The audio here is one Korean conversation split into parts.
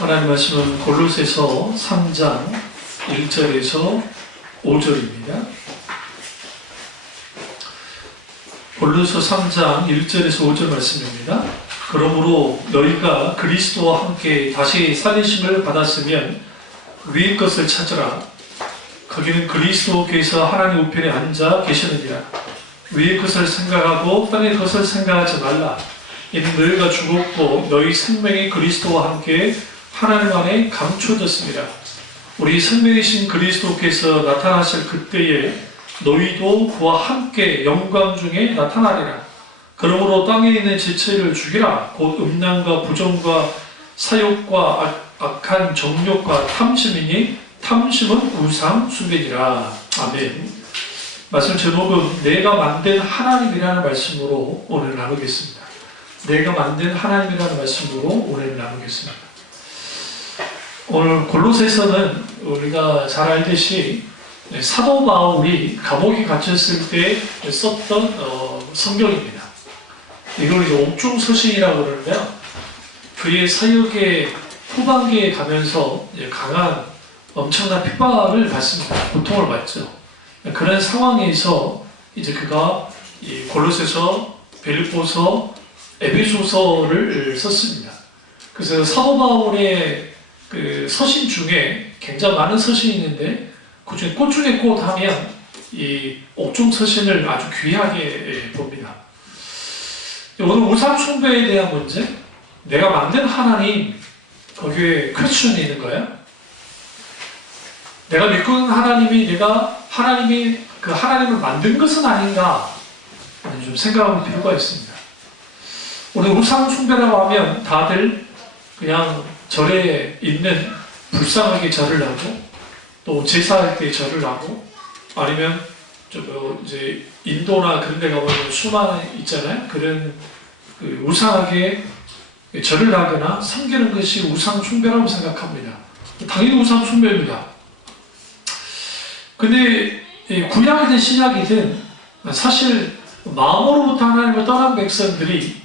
하나님 말씀은 골로새서 3장 1절에서 5절입니다. 골로새 3장 1절에서 5절 말씀입니다. 그러므로 너희가 그리스도와 함께 다시 살리심을 받았으면 위의 것을 찾으라. 거기는 그리스도께서 하나님 우편에 앉아 계시느니라. 위의 것을 생각하고 땅의 것을 생각하지 말라. 이는 너희가 죽었고 너희 생명이 그리스도와 함께 하나님 안에 감춰졌습니다. 우리 생명이신 그리스도께서 나타나실 그때에 너희도 그와 함께 영광 중에 나타나리라. 그러므로 땅에 있는 지체를 죽이라. 곧 음란과 부정과 사욕과 악한 정욕과 탐심이니 탐심은 우상 숭배니라. 아멘. 말씀 제목은 내가 만든 하나님이라는 말씀으로 오늘 나누겠습니다. 내가 만든 하나님이라는 말씀으로 오늘 나누겠습니다. 오늘 골로새서는 우리가 잘 알듯이 사도 바울이 감옥에 갇혔을 때 썼던 성경입니다. 이걸 이제 옥중서신이라고 그러는데요. 그의 사역의 후반기에 가면서 강한 엄청난 핍박을 받습니다. 고통을 받죠. 그런 상황에서 이제 그가 이 골로새서, 빌립보서, 에베소서를 썼습니다. 그래서 사도 바울의 그 서신 중에 굉장히 많은 서신이 있는데 그 중에 꽃 중에 꽃 하면 이 옥중 서신을 아주 귀하게 봅니다. 오늘 우상 숭배에 대한 문제, 내가 만든 하나님, 거기에 퀘스천이 있는 거예요. 내가 믿고 있는 하나님이 하나님이 그 하나님을 만든 것은 아닌가 좀 생각할 필요가 있습니다. 오늘 우상 숭배라고 하면 다들 그냥 절에 있는 불쌍하게 절을 하고 또 제사할 때 절을 하고 아니면 이제 인도나 그런 데 가보면 수만 있잖아요. 그런 그 우상하게 절을 하거나 섬기는 것이 우상 숭배라고 생각합니다. 당연히 우상 숭배입니다. 근데 구약이든 신약이든 사실 마음으로부터 하나님을 떠난 백성들이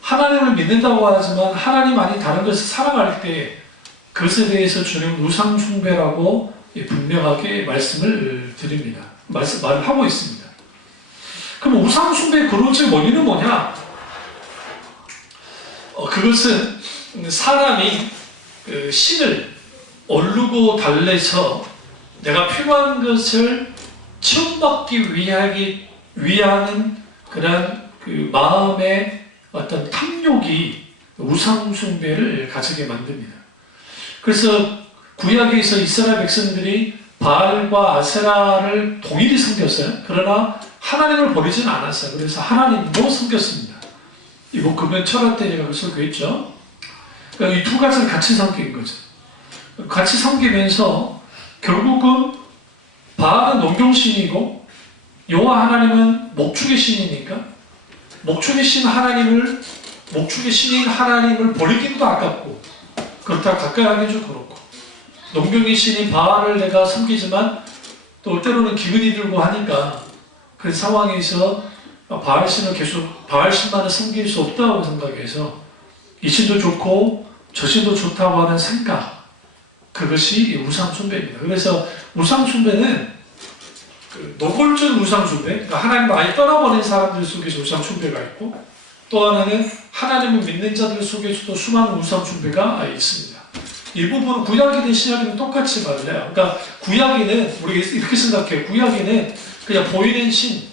하나님을 믿는다고 하지만 하나님 아닌 다른 것을 살아갈 때 그것에 대해서 주는 우상 숭배라고 분명하게 말씀을 드립니다. 말을 하고 있습니다. 그럼 우상 숭배의 근원적 원인은 뭐냐? 그것은 사람이 신을 얼르고 달래서 내가 필요한 것을 체험받기 위하는 그런 그 마음의 어떤 탐욕이 우상 숭배를 가지게 만듭니다. 그래서 구약에서 이스라엘 백성들이 바알과 아세라를 동일히 섬겼어요. 그러나 하나님을 버리지는 않았어요. 그래서 하나님도 섬겼습니다. 이거 금연 철학 때 제가 설교했죠. 그러니까 이 두 가지를 같이 섬긴 거죠. 같이 섬기면서 결국은 바알은 농경신이고 여호와 하나님은 목축의 신이니까 목축의 신인 하나님을 버리기도 아깝고 그렇다고 가까이 하기도 그렇고 농경의 신인 바알을 내가 섬기지만 또 때로는 기근이 들고 하니까 그 상황에서 바알 신만을 섬길 수 없다고 생각해서 이 신도 좋고 저 신도 좋다고 하는 생각, 그것이 우상 숭배입니다. 그래서 우상 숭배는 노골적 우상 숭배, 그러니까 하나님을 아예 떠나버린 사람들 속에서 우상 숭배가 있고 또 하나는 하나님을 믿는 자들 속에서도 수많은 우상 숭배가 있습니다. 이 부분은 구약이든 신약이든 똑같이 말해요. 그러니까 구약에는 우리가 이렇게 생각해요. 구약에는 그냥 보이는 신,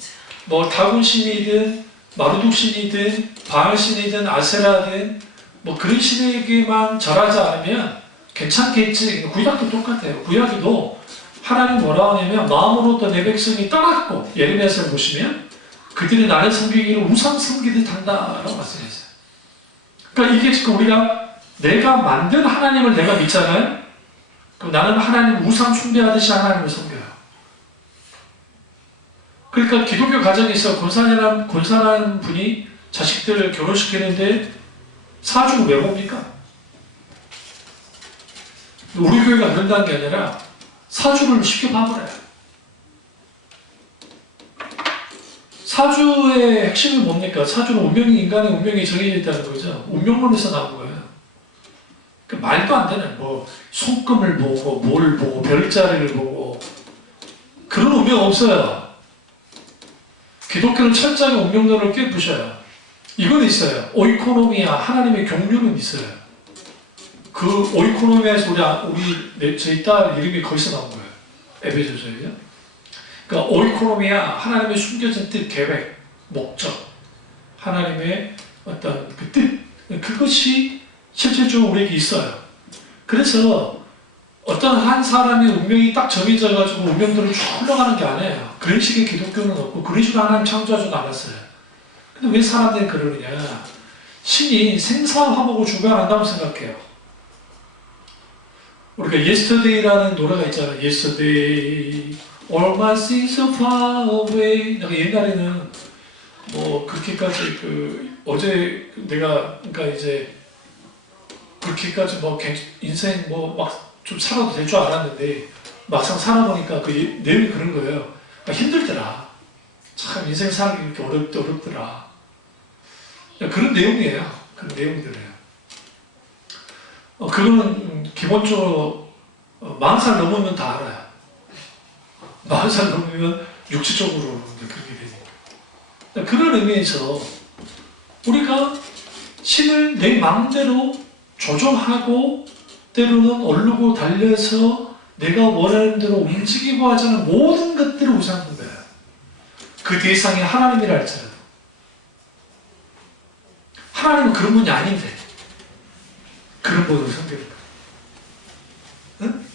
뭐 다곤 신이든 마르둑 신이든 바알 신이든 아세라든 뭐 그런 신에게만 절하지 않으면 괜찮겠지. 구약도 똑같아요. 구약에도 하나님 뭐라 하냐면 마음으로부터 내 백성이 떠났고 예레미야서를 보시면 그들이 나를 섬기기를 우상 섬기듯 한다라고 말씀했어요. 그러니까 이게 지금 우리가 내가 만든 하나님을 내가 믿잖아요. 그럼 나는 하나님 우상 숭배하듯이 하나님을 섬겨요. 그러니까 기독교 가정에서 권사라는 분이 자식들을 결혼시키는데 사주를 왜 봅니까? 우리 교회가 그런다는 게 아니라 사주를 쉽게 봐버려요. 사주의 핵심은 뭡니까? 사주는 인간의 운명이 정해져 있다는 거죠. 운명론에서 나온 거예요. 말도 안 되는 뭐 손금을 보고 뭘 보고 별자리를 보고 그런 운명 없어요. 기독교는 철저하게 운명론을 깨부셔요. 이건 있어요. 오이코노미아, 하나님의 경륜은 있어요. 그 오이코노미아에서 저희 딸 이름이 거기서 나온 거예요. 에베소서예요. 그러니까 오이코노미아, 하나님의 숨겨진 뜻, 계획, 목적, 하나님의 어떤 그 뜻, 그것이 실질적으로 우리에게 있어요. 그래서 어떤 한 사람의 운명이 딱 정해져가지고 운명대로 쭉 흘러가는 게 아니에요. 그런 식의 기독교는 없고 그런 식으로 하나님 창조하지도 않았어요. 근데 왜 사람들이 그러느냐? 신이 생사와 화목을 주관한다고 생각해요. 우리가 Yesterday라는 노래가 있잖아요. Yesterday, all my sins are far away. 내가 옛날에는 뭐 그렇게까지 어제 내가 그러니까 이제 그렇게까지 뭐 인생 뭐 막 좀 살아도 될 줄 알았는데 막상 살아보니까 그 내용이 그런 거예요. 힘들더라. 참 인생 살기 이렇게 어렵더라. 그런 내용이에요. 그런 내용들이에요. 그거는 기본적으로 40살 넘으면 다 알아요. 40살 넘으면 육체적으로 그렇게 되니까. 그런 의미에서 우리가 신을 내 마음대로 조종하고 때로는 얼르고 달려서 내가 원하는 대로 움직이고 하자는 모든 것들을 우상숭배해요. 그 대상이 하나님이라 할지라도. 하나님은 그런 분이 아닌데 그런 분을 섬깁니다. 응?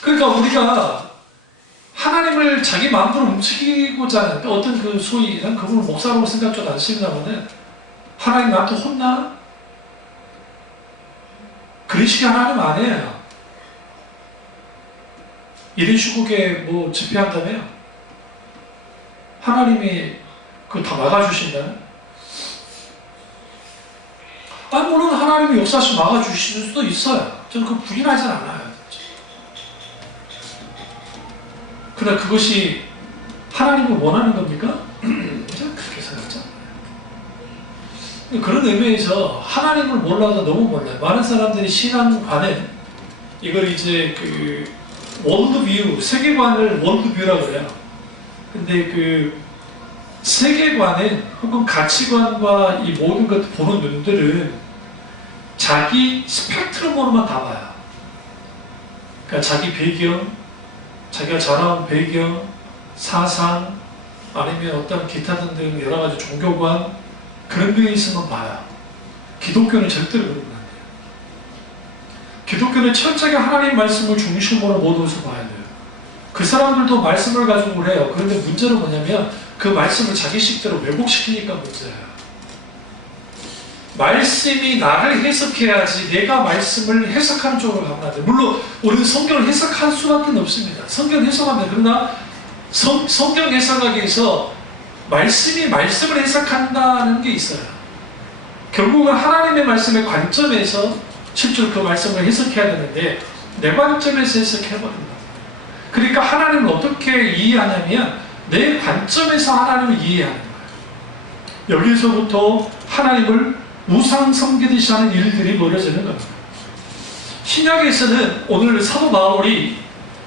그러니까 우리가 하나님을 자기 마음대로 움직이고자 하는 어떤 그 소위 난 그분을 목사라고 생각조차 안 씁니다만은 하나님 나한테 혼나? 그런 식의 하나님 아니에요. 이른 시국에 뭐 집회한다며요? 하나님이 그거 다 막아주신다는? 물론 하나님이 역사시 막아주실 수도 있어요. 저는 그거 부인하진 않아요. 그러나 그것이 하나님을 원하는 겁니까? 저는 그렇게 생각하지 않아요. 그런 의미에서 하나님을 몰라도 너무 몰라요. 많은 사람들이 신앙관은 이걸 이제 그 월드뷰, 세계관을 월드뷰라고 그래요. 근데 그 세계관은 혹은 가치관과 이 모든 것을 보는 눈들은 자기 스펙트럼으로만 다 봐요. 그러니까 자기 배경, 자기가 자라온 배경, 사상, 아니면 어떤 기타 등등 여러 가지 종교관 그런 게 있으면 봐요. 기독교는 절대로 그런 거 아니에요. 기독교는 철저하게 하나님 말씀을 중심으로 모두서 봐야 돼요. 그 사람들도 말씀을 가지고 해요. 그런데 문제는 뭐냐면 그 말씀을 자기식대로 왜곡시키니까 문제예요. 말씀이 나를 해석해야지 내가 말씀을 해석하는 쪽으로 가면 안 돼요. 물론 우리는 성경을 해석할 수밖에 없습니다. 성경 해석하면 그러나 성경 해석하기 위해서 말씀이 말씀을 해석한다는 게 있어요. 결국은 하나님의 말씀의 관점에서 실제로 그 말씀을 해석해야 되는데 내 관점에서 해석해버린다. 그러니까 하나님을 어떻게 이해하냐면 내 관점에서 하나님을 이해하는 거예요. 여기서부터 하나님을 우상 섬기듯이 하는 일들이 벌어지는 겁니다. 신약에서는 오늘 사도 바울이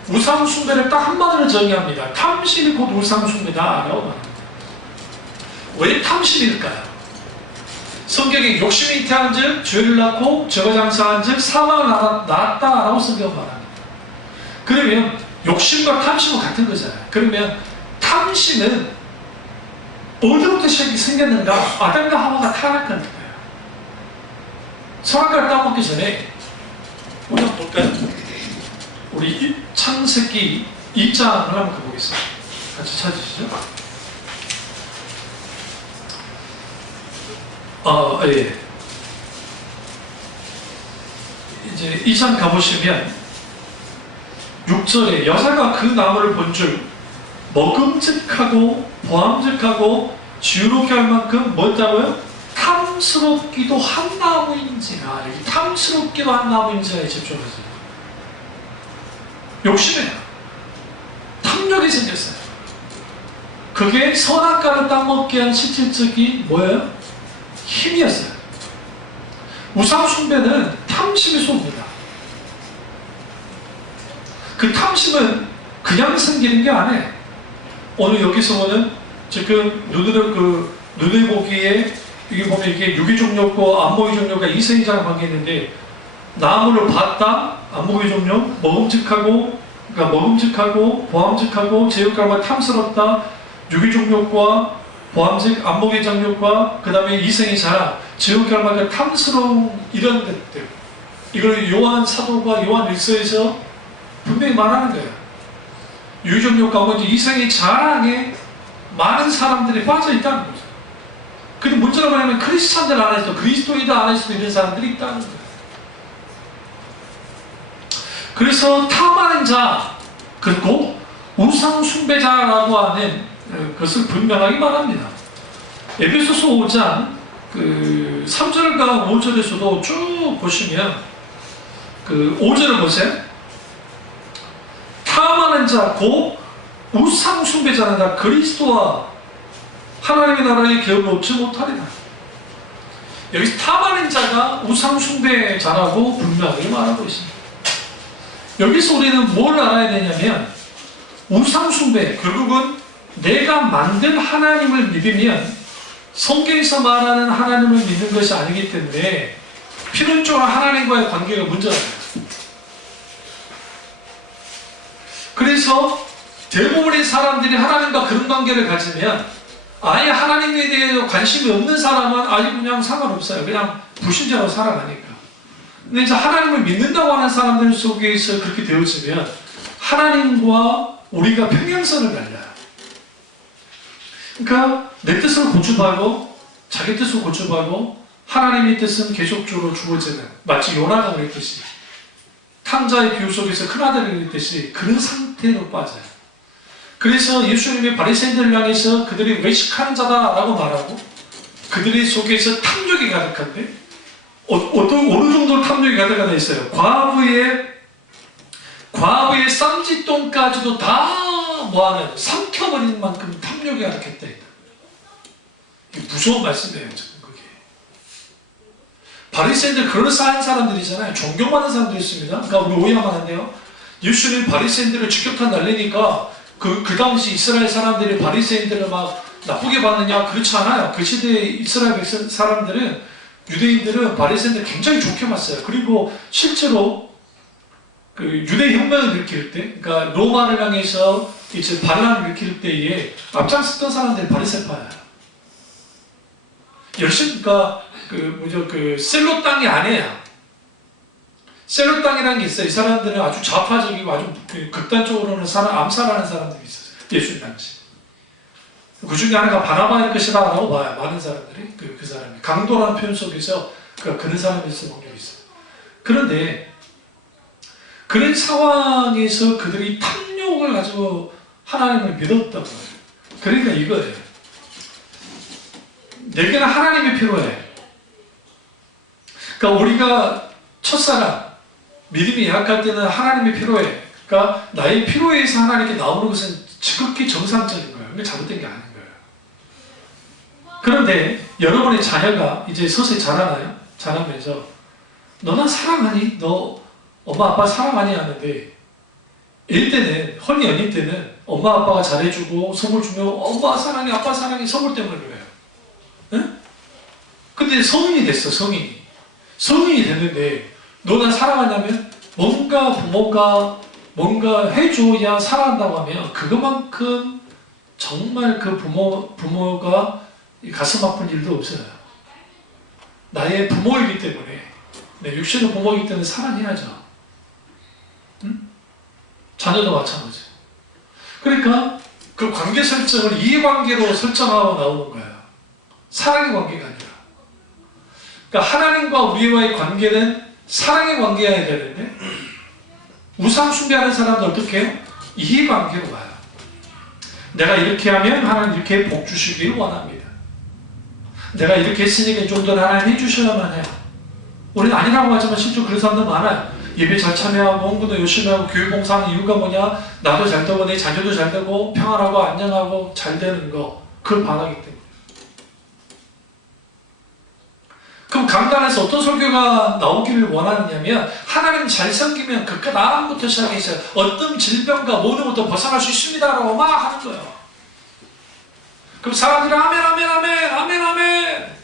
우상 숭배를 딱 한마디로 정의합니다. 탐심이 곧 우상 숭배다라고 말합니다. 왜 탐심일까요? 성경에 욕심이 잉태한 즉 죄를 낳고 죄가 장사한 즉 사망을 낳았다라고 성경은 말합니다. 그러면 욕심과 탐심은 같은 거잖아요. 그러면 탐심은 어디로부터 생겼는가? 아담과 하와가 타락한 거예요. 선악과를 따먹기 전에 우리 한번 볼까요? 우리 창세기 2장을 한번 가보겠습니다. 같이 찾으시죠. 예. 이제 2장 가보시면 6절에 여자가 그 나무를 본 줄 먹음직하고 보암직하고 지혜롭게 할 만큼 뭐였다고요? 탐스럽기도 한 나무인지라. 여기 탐스럽기도 한 나무인지라에 집중하세요. 욕심이에요. 탐욕이 생겼어요. 그게 선악과를 따먹게 한 실질적인 뭐예요? 힘이었어요. 우상 숭배는 탐심이 쏩니다. 그 탐심은 그냥 생기는 게 아니에요. 오늘 여기서 보면 지금 눈에 보기에 이게 보면 이게 유기종류과 안목유종류가 이생이자는 관계 있는데, 나무를 봤다, 안목유종류, 먹음직하고, 그러니까 먹음직하고, 보암직하고, 제육감과 탐스럽다, 유기종류과, 보암직, 안목유종류과, 그 다음에 이생이자, 제육감과 탐스러운 이런 것들, 이걸 요한 사도가 요한 일서에서 분명히 말하는 거예요. 유기종류 가운데 이생의 자랑에 많은 사람들이 빠져 있다는 거죠. 근데 문제는 뭐냐면 크리스찬들 안에서도, 그리스도인들 안에서도 이런 사람들이 있다는 거예요. 그래서 탐하는 자, 그리고 우상 숭배자라고 하는 것을 분명하게 말합니다. 에베소서 5장 3절과 5절에서도 쭉 보시면 5절을 보세요. 탐하는 자, 곧 우상 숭배자는 다 그리스도와 하나님의 나라의 계업을 얻지 못하리라. 여기서 탐하는 자가 우상 숭배자라고 분명히 말하고 있습니다. 여기서 우리는 뭘 알아야 되냐면, 우상 숭배, 결국은 내가 만든 하나님을 믿으면 성경에서 말하는 하나님을 믿는 것이 아니기 때문에 필연적으로 하나님과의 관계가 문제가 돼요. 그래서 대부분의 사람들이 하나님과 그런 관계를 가지면, 아예 하나님에 대해 관심이 없는 사람은 아예 그냥 상관없어요. 그냥 불신자로 살아가니까. 근데 이제 하나님을 믿는다고 하는 사람들 속에서 그렇게 되어지면 하나님과 우리가 평행선을 달려요. 그러니까 내 뜻을 고집하고 자기 뜻을 고집하고 하나님의 뜻은 계속적으로 주어지는, 마치 요나가 그랬듯이, 탕자의 비유 속에서 큰아들이 그랬듯이 그런 상태로 빠져요. 그래서 예수님이 바리새인들을 향해서 그들이 외식하는 자다라고 말하고, 그들의 속에서 탐욕이 가득한데, 어느 정도로 탐욕이 가득하다 있어요. 과부의 쌈짓돈까지도 다 뭐하는, 삼켜버리는 만큼 탐욕이 가득했다. 이게 무서운 말씀이에요, 지금 그게. 바리새인들 그럴싸한 사람들이잖아요. 존경받는 사람들이 있습니다. 그러니까 우리 오해하면 안 돼요. 예수님 바리새인들을 직격탄 날리니까 그 당시 이스라엘 사람들이 바리새인들을 막 나쁘게 봤느냐? 그렇지 않아요. 그 시대의 이스라엘 사람들은, 유대인들은 바리새인들을 굉장히 좋게 봤어요. 그리고 실제로 유대 혁명을 일으킬 때, 그러니까 로마를 향해서 이제 반란을 일으킬 때에 앞장섰던 사람들이 바리새파예요. 열심히, 그러니까 셀로 땅이 아니에요. 셀로 땅이라는 게 있어요. 이 사람들은 아주 좌파적이고 아주 극단적으로는 암살하는 사람들이 있었어요. 예수님 당시. 그 중에 하나가 바나바일 것이다 라고 봐요. 많은 사람들이. 그 사람이. 강도라는 표현 속에서 그런 사람이 있어본 적이 있어요. 그런데 그런 상황에서 그들이 탐욕을 가지고 하나님을 믿었다고 해요. 그러니까 이거예요. 내게는 하나님이 필요해. 그러니까 우리가 첫사랑, 믿음이 약할 때는 하나님이 필요해. 그러니까 나의 필요에서 하나님께 나오는 것은 지극히 정상적인 거예요. 근데 잘못된 게 아닌 거예요. 그런데 여러분의 자녀가 이제 서서히 자라나요? 자라면서 너 나 사랑하니? 너 엄마 아빠 사랑하니? 하는데, 일 때는, 혼이 연인 때는 엄마 아빠가 잘해주고 선물 주면 엄마 사랑해, 아빠 사랑해, 선물 때문에 그래요. 응? 근데 성인이 됐어. 성인이 됐는데 너 나 사랑하냐면, 뭔가 부모가 뭔가 해줘야 사랑한다고 하면 그것만큼 정말 그 부모가 가슴 아픈 일도 없어요. 나의 부모이기 때문에, 내 육신의 부모이기 때문에 사랑해야죠. 응? 자녀도 마찬가지. 그러니까 그 관계 설정을 이해관계로 설정하고 나오는 거예요. 사랑의 관계가 아니라. 그러니까 하나님과 우리와의 관계는 사랑의 관계여야 되는데, 우상 숭배하는 사람들 어떻게 해요? 이해관계로 가요. 내가 이렇게 하면 하나님 이렇게 복 주시길 원합니다. 내가 이렇게 했으니까 이 정도는 하나님 해주셔야만 해요. 우리는 아니라고 하지만 실제로 그런 사람들 많아요. 예배 잘 참여하고 공부도 열심히 하고 교육 봉사하는 이유가 뭐냐? 나도 잘 되고 내 자녀도 잘 되고 평안하고 안녕하고 잘 되는 거, 그걸 바라기 때문에. 그럼 강단에서 어떤 설교가 나오기를 원하느냐면 하나님 잘 섬기면 그 끝나부터 시작해서 어떤 질병과 모든 것도 벗어날 수 있습니다라고 막 하는 거예요. 그럼 사람들이 아멘 아멘 아멘 아멘 아멘.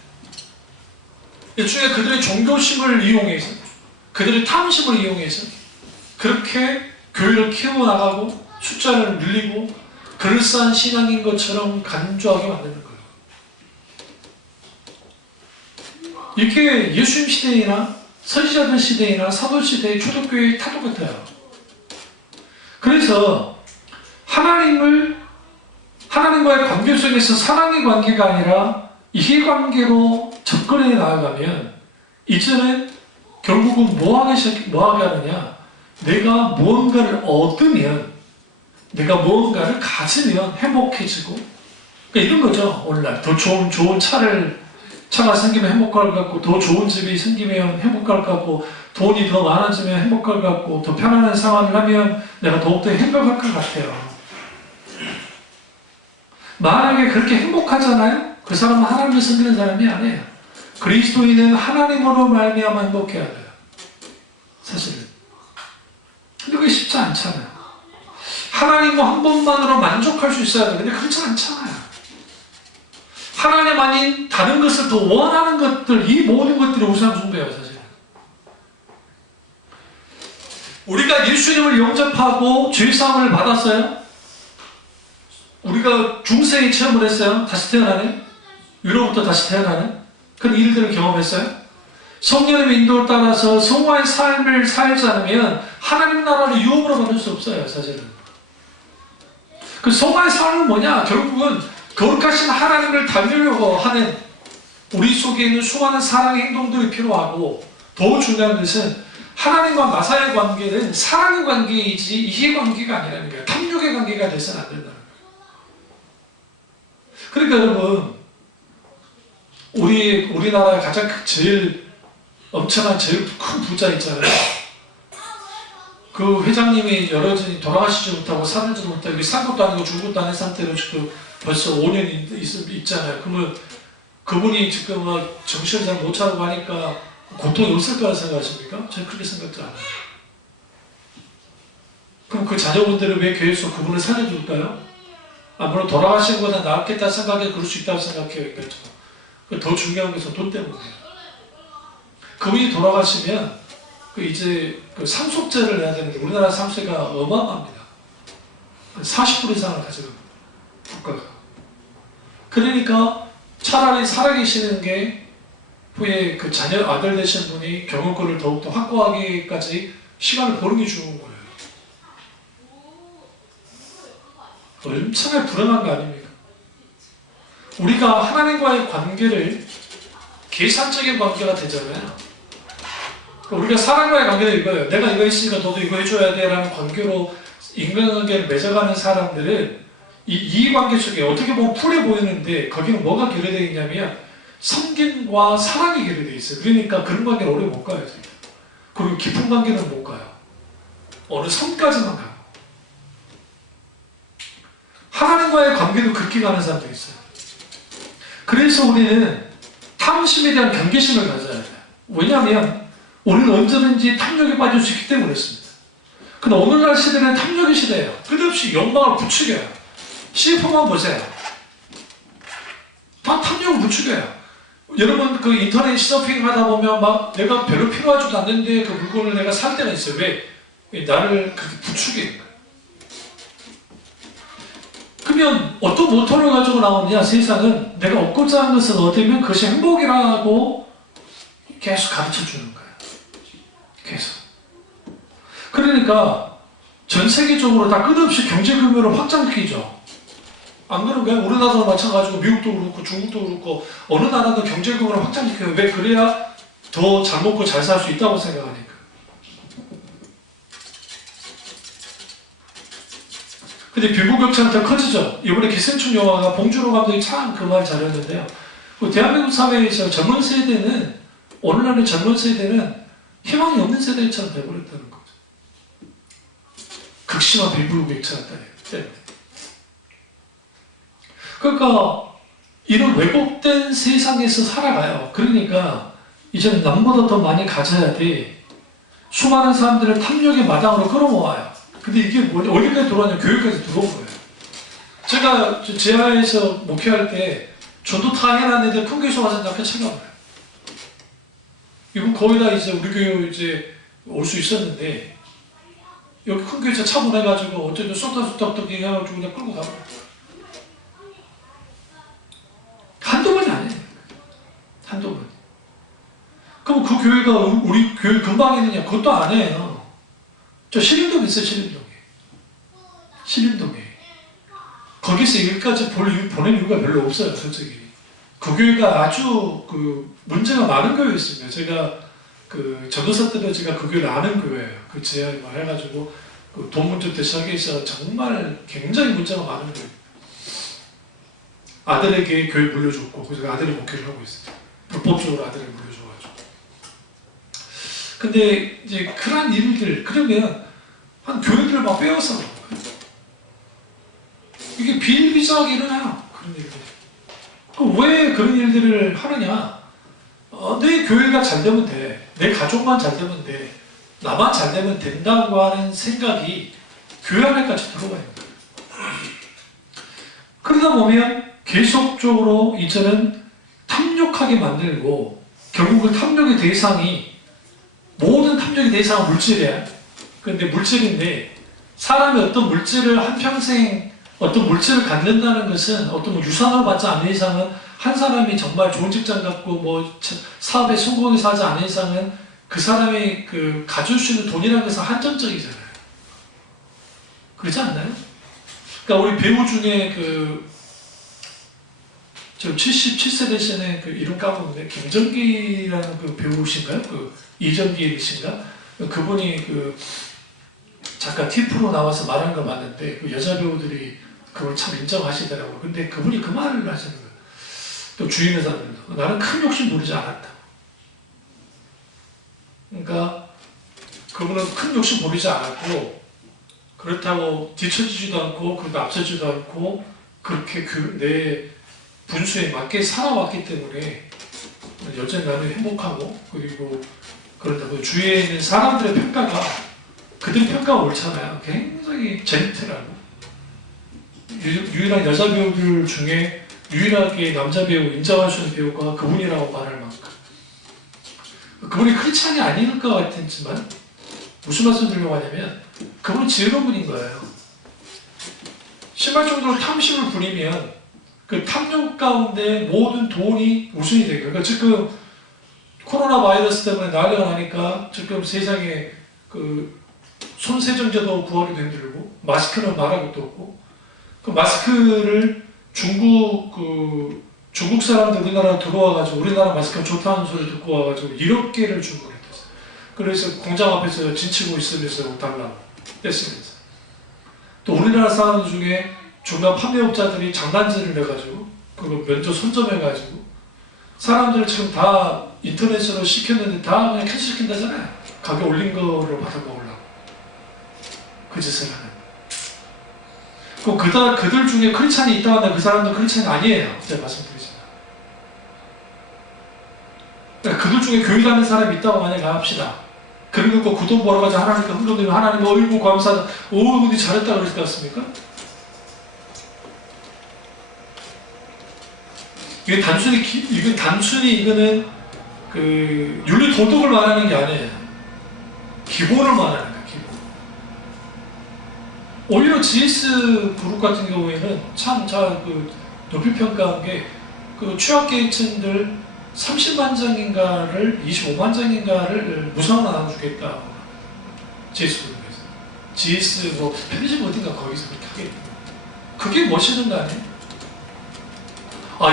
일종의 그들의 종교심을 이용해서 그들의 탐심을 이용해서 그렇게 교회를 키워나가고 숫자를 늘리고 그럴싸한 신앙인 것처럼 간주하게 만드는 거예요. 이게 예수님 시대이나 선지자들 시대이나 사도 시대의 초대교회의 타도 같아요. 그래서 하나님과의 관계 속에서 사랑의 관계가 아니라 이해관계로 접근해 나아가면 이제는 결국은 뭐하게 하느냐? 내가 무언가를 얻으면, 내가 무언가를 가지면 행복해지고, 그러니까 이런 거죠. 오늘날 더 좋은 차가 생기면 행복할 것 같고, 더 좋은 집이 생기면 행복할 것 같고, 돈이 더 많아지면 행복할 것 같고, 더 편안한 생활을 하면 내가 더욱더 행복할 것 같아요. 만약에 그렇게 행복하잖아요? 그 사람은 하나님을 섬기는 사람이 아니에요. 그리스도인은 하나님으로 말미암아 행복해야 돼요. 사실은. 근데 그게 쉽지 않잖아요. 하나님과 한 번만으로 만족할 수 있어야 돼요. 근데 그렇지 않잖아요. 하나님 아닌 다른 것을 더 원하는 것들, 이 모든 것들이 우상 숭배예요, 사실. 우리가 예수님을 영접하고 죄사함을 받았어요? 우리가 중생의 체험을 했어요? 다시 태어나는? 위로부터 다시 태어나는? 그런 일들을 경험했어요? 성령님의 인도를 따라서 성화의 삶을 살지 않으면 하나님 나라를 유업으로 받을 수 없어요, 사실은. 그 성화의 삶은 뭐냐? 결국은 거룩하신 하나님을 닮으려고 하는 우리 속에 있는 수많은 사랑의 행동들이 필요하고, 더 중요한 것은 하나님과 나사의 관계는 사랑의 관계이지 이해 관계가 아니라는 거예요. 탐욕의 관계가 돼서는 안 된다는 거예요. 그러니까 여러분, 우리나라의 가장 제일 엄청난 제일 큰 부자 있잖아요. 그 회장님이 여러분이 돌아가시지 못하고 살지도 못하고 산 것도 아니고 죽은 것도 아닌 상태로 지금 벌써 5년 있잖아요. 그러면 그분이 지금 막 정신을 잘 못 차리고 하니까 고통이 없을 거라 생각하십니까? 저는 그렇게 생각지 않아요. 그럼 그 자녀분들은 왜 교회에서 그분을 살려줄까요? 물론 돌아가시는 것보다 낫겠다 생각해 그럴 수 있다고 생각해야겠죠. 더 중요한 것은 돈 때문이에요. 그분이 돌아가시면 이제 상속제를 해야 되는데 우리나라 상속세가 어마어마합니다. 40% 이상을 가져갑니다. 국가가. 그러니까 차라리 살아계시는 게 후에 그 자녀 아들 되신 분이 경영권을 더욱더 확보하기까지 시간을 버는 게 좋은 거예요. 엄청나게 불안한 거 아닙니까? 우리가 하나님과의 관계를 계산적인 관계가 되잖아요. 우리가 사람과의 관계도 이거예요. 내가 이거 있으니까 너도 이거 해줘야 돼 라는 관계로 인간관계를 맺어가는 사람들은 이 관계 속에 어떻게 보면 풀해 보이는데 거기는 뭐가 결여되어 있냐면 섬김과 사랑이 결여되어 있어요. 그러니까 그런 관계를 오래 못 가요. 그리고 깊은 관계는 못 가요. 어느 선까지만 가요. 하나님과의 관계도 그렇게 가는 사람도 있어요. 그래서 우리는 탐심에 대한 경계심을 가져야 돼요. 왜냐하면 우리는 언제든지 탐욕에 빠질 수 있기 때문에 그렇습니다. 근데 오늘날 시대는 탐욕의 시대예요. 끝없이 욕망을 부추겨요. CF만 보세요. 다 탐욕을 부추겨요. 여러분 그 인터넷 서핑 하다 보면 막 내가 별로 필요하지도 않는데 그 물건을 내가 살 때가 있어요. 왜? 나를 그렇게 부추기는 거예요. 그러면 어떤 모토를 가지고 나오느냐? 세상은 내가 얻고자 하는 것을 얻으면 그것이 행복이라고 계속 가르쳐주는 거예요. 계속. 그러니까 전 세계적으로 다 끝없이 경제 규모를 확장시키죠. 안 그런가요? 우리나라도 마찬가지고 미국도 그렇고 중국도 그렇고 어느 나라도 경제 규모를 확장시켜요. 왜? 그래야 더 잘 먹고 잘 살 수 있다고 생각하니까. 근데 빈부격차는 더 커지죠. 이번에 기생충 영화가 봉준호 감독이 참 그 말 잘했는데요. 대한민국 사회에서 젊은 세대는 오늘날의 젊은 세대는 희망이 없는 세대처럼 돼버렸다는 거죠. 극심한 빈부격차 때문에. 그러니까 이런 왜곡된 세상에서 살아가요. 그러니까 이제는 남보다 더 많이 가져야 돼. 수많은 사람들을 탐욕의 마당으로 끌어모아요. 근데 이게 어디까지 들어왔냐? 교회까지 들어온 거예요. 제가 지하에서 목회할 때 전도 다 해놨는데 큰 교회에서 와서 약간 찾아와요. 이건 거의 다 이제 우리 교회 이제 올 수 있었는데 여기 큰 교회 차 보내가지고 어쩌면 쏙닥쏙닥 해가지고 그냥 끌고 가고. 한두 번이 아니에요. 한두 번. 그럼 그 교회가 우리 교회 근방에 있느냐? 그것도 아니에요. 저 신림동에 있어요, 신림동에. 신림동에. 거기서 여기까지 보낼 이유가 별로 없어요, 솔직히. 그 교회가 아주 문제가 많은 교회였습니다. 제가 전도사 때도 제가 그 교회를 아는 교회예요. 그 지하에 해가지고 돈 문제부터 시작해서 정말 굉장히 문제가 많은 교회. 아들에게 교회 물려줬고, 그래서 아들이 목회를 하고 있어요. 불법적으로 아들에게 물려줘가지고. 근데 이제 그런 일들, 그러면 한 교회들을 막 빼앗아 가는 거예요. 이게 비일비재하게 일어나요. 그런 일들이. 왜 그런 일들을 하느냐? 내 교회가 잘 되면 돼. 내 가족만 잘 되면 돼. 나만 잘 되면 된다고 하는 생각이 교회 안에까지 들어가 있는 거예요. 그러다 보면 계속적으로 이제는 탐욕하게 만들고 결국 그 탐욕의 대상이 모든 탐욕의 대상은 물질이야. 그런데 물질인데 사람이 어떤 물질을 한평생 어떤 물질을 갖는다는 것은 어떤 유산을 받지 않는 이상은 한 사람이 정말 좋은 직장 갖고 뭐 사업에 성공해서 하지 않는 이상은 그 사람이 가질 수 있는 돈이라는 것은 한정적이잖아요. 그렇지 않나요? 그러니까 우리 배우 중에 지금 77세 되시는 이름 까먹는데 김정기라는 배우신가요? 이정기이신가? 그분이 잠깐 TV프로 나와서 말하는 거 맞는데 여자 배우들이 그걸 참 인정하시더라고요. 근데 그분이 그 말을 하시는 거예요. 또 주위 회사들도 나는 큰 욕심 부리지 않았다. 그러니까 그분은 큰 욕심 부리지 않았고 그렇다고 뒤처지지도 않고 그렇게 앞서지도 않고 그렇게 내 분수에 맞게 살아왔기 때문에 여전히 나는 행복하고 그리고 그렇다고 주위에 있는 사람들의 평가가 그들의 평가가 옳잖아요. 굉장히 젠틀하고 유일한 여자 배우들 중에 유일하게 남자 배우 인정할 수 있는 배우가 그분이라고 말할 만큼 그분이 크리스찬이 아닐 것 같았지만 무슨 말씀 드리려고 하냐면 그분은 지혜로운 분인 거예요. 심할 정도로 탐심을 부리면 그 탐욕 가운데 모든 돈이 우선이 되고 그러니까 지금 코로나 바이러스 때문에 난리가 나니까 지금 세상에 손세정제도 구하기도 힘들고 마스크는 말할 것도 없고 그 마스크를 중국 사람들 우리나라 들어와가지고 우리나라 마스크가 좋다는 소리 듣고 와가지고 1억 개를 주문했어요. 그래서 공장 앞에서 진치고 있으면서 달라고 떼쓰면서 또 우리나라 사람들 중에 중간 판매업자들이 장난질을 해가지고 그거 면접 선점해가지고 사람들 지금 다 인터넷으로 시켰는데 다 그냥 캔슬시킨다잖아요. 가격 올린 거를 받아먹으려고 그 짓을 하는. 그들 중에 크리스찬이 있다고 하는데 그 사람들 크리스찬이 아니에요. 제가 말씀드리지만. 그러니까 그들 중에 교회 다니는 사람이 있다고 만약에 합시다. 그리고 그 돈 벌어가지고 하나님께 흥금되면 하나님 어이구 감사하다. 오, 근데 잘했다 그랬을 것 같습니까? 이거는 윤리 도덕을 말하는 게 아니에요. 기본을 말하는 거예요. 기본. 오히려 GS 그룹 같은 경우에는 참 높이 평가한 게 취약계층들 30만 장인가를 25만 장인가를 무상으로 나눠주겠다. GS 그룹에서. GS 편의점 어딘가 거기서 그렇게 하겠다. 그게 멋있는 거 아니에요?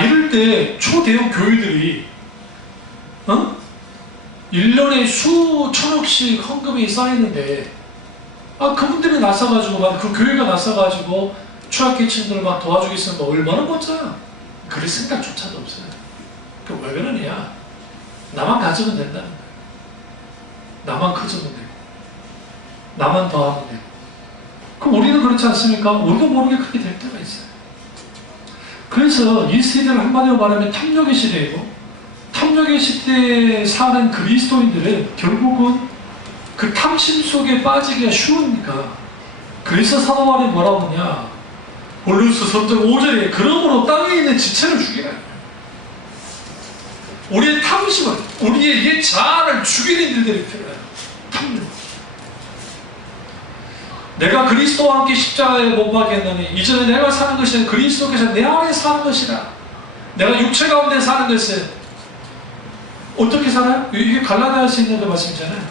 이럴 때 초대형 교회들이 1년에 수천억씩 헌금이 쌓이는데 그분들이 나서가지고 그 교회가 나서가지고 취약계층들을 막 도와주겠으면 얼마나 멋져요. 그럴 생각조차도 없어요. 왜 그러냐? 나만 가지면 된다는 거예요. 나만 커지면 되고 나만 더하면 되고 그럼 우리는 그렇지 않습니까? 우리도 모르게 그렇게 될 때가 있어요. 그래서 이 세대를 한마디로 말하면 탐욕의 시대이고 탐욕의 시대에 사는 그리스도인들은 결국은 그 탐심 속에 빠지기가 쉬우니까, 그래서 사도 바울이 뭐라고 하냐, 골로새 3장 5절에 그러므로 땅에 있는 지체를 죽이라. 우리의 탐심을, 우리의 옛 자아를 죽이는 일들이 필요해요. 탐욕. 내가 그리스도와 함께 십자가에 못 박혔느니 이전에 내가 사는 것이 아니라 그리스도께서 내 안에 사는 것이라. 내가 육체 가운데 사는 것은 어떻게 살아요? 이게 갈라디아서 있는 거 말씀이잖아요.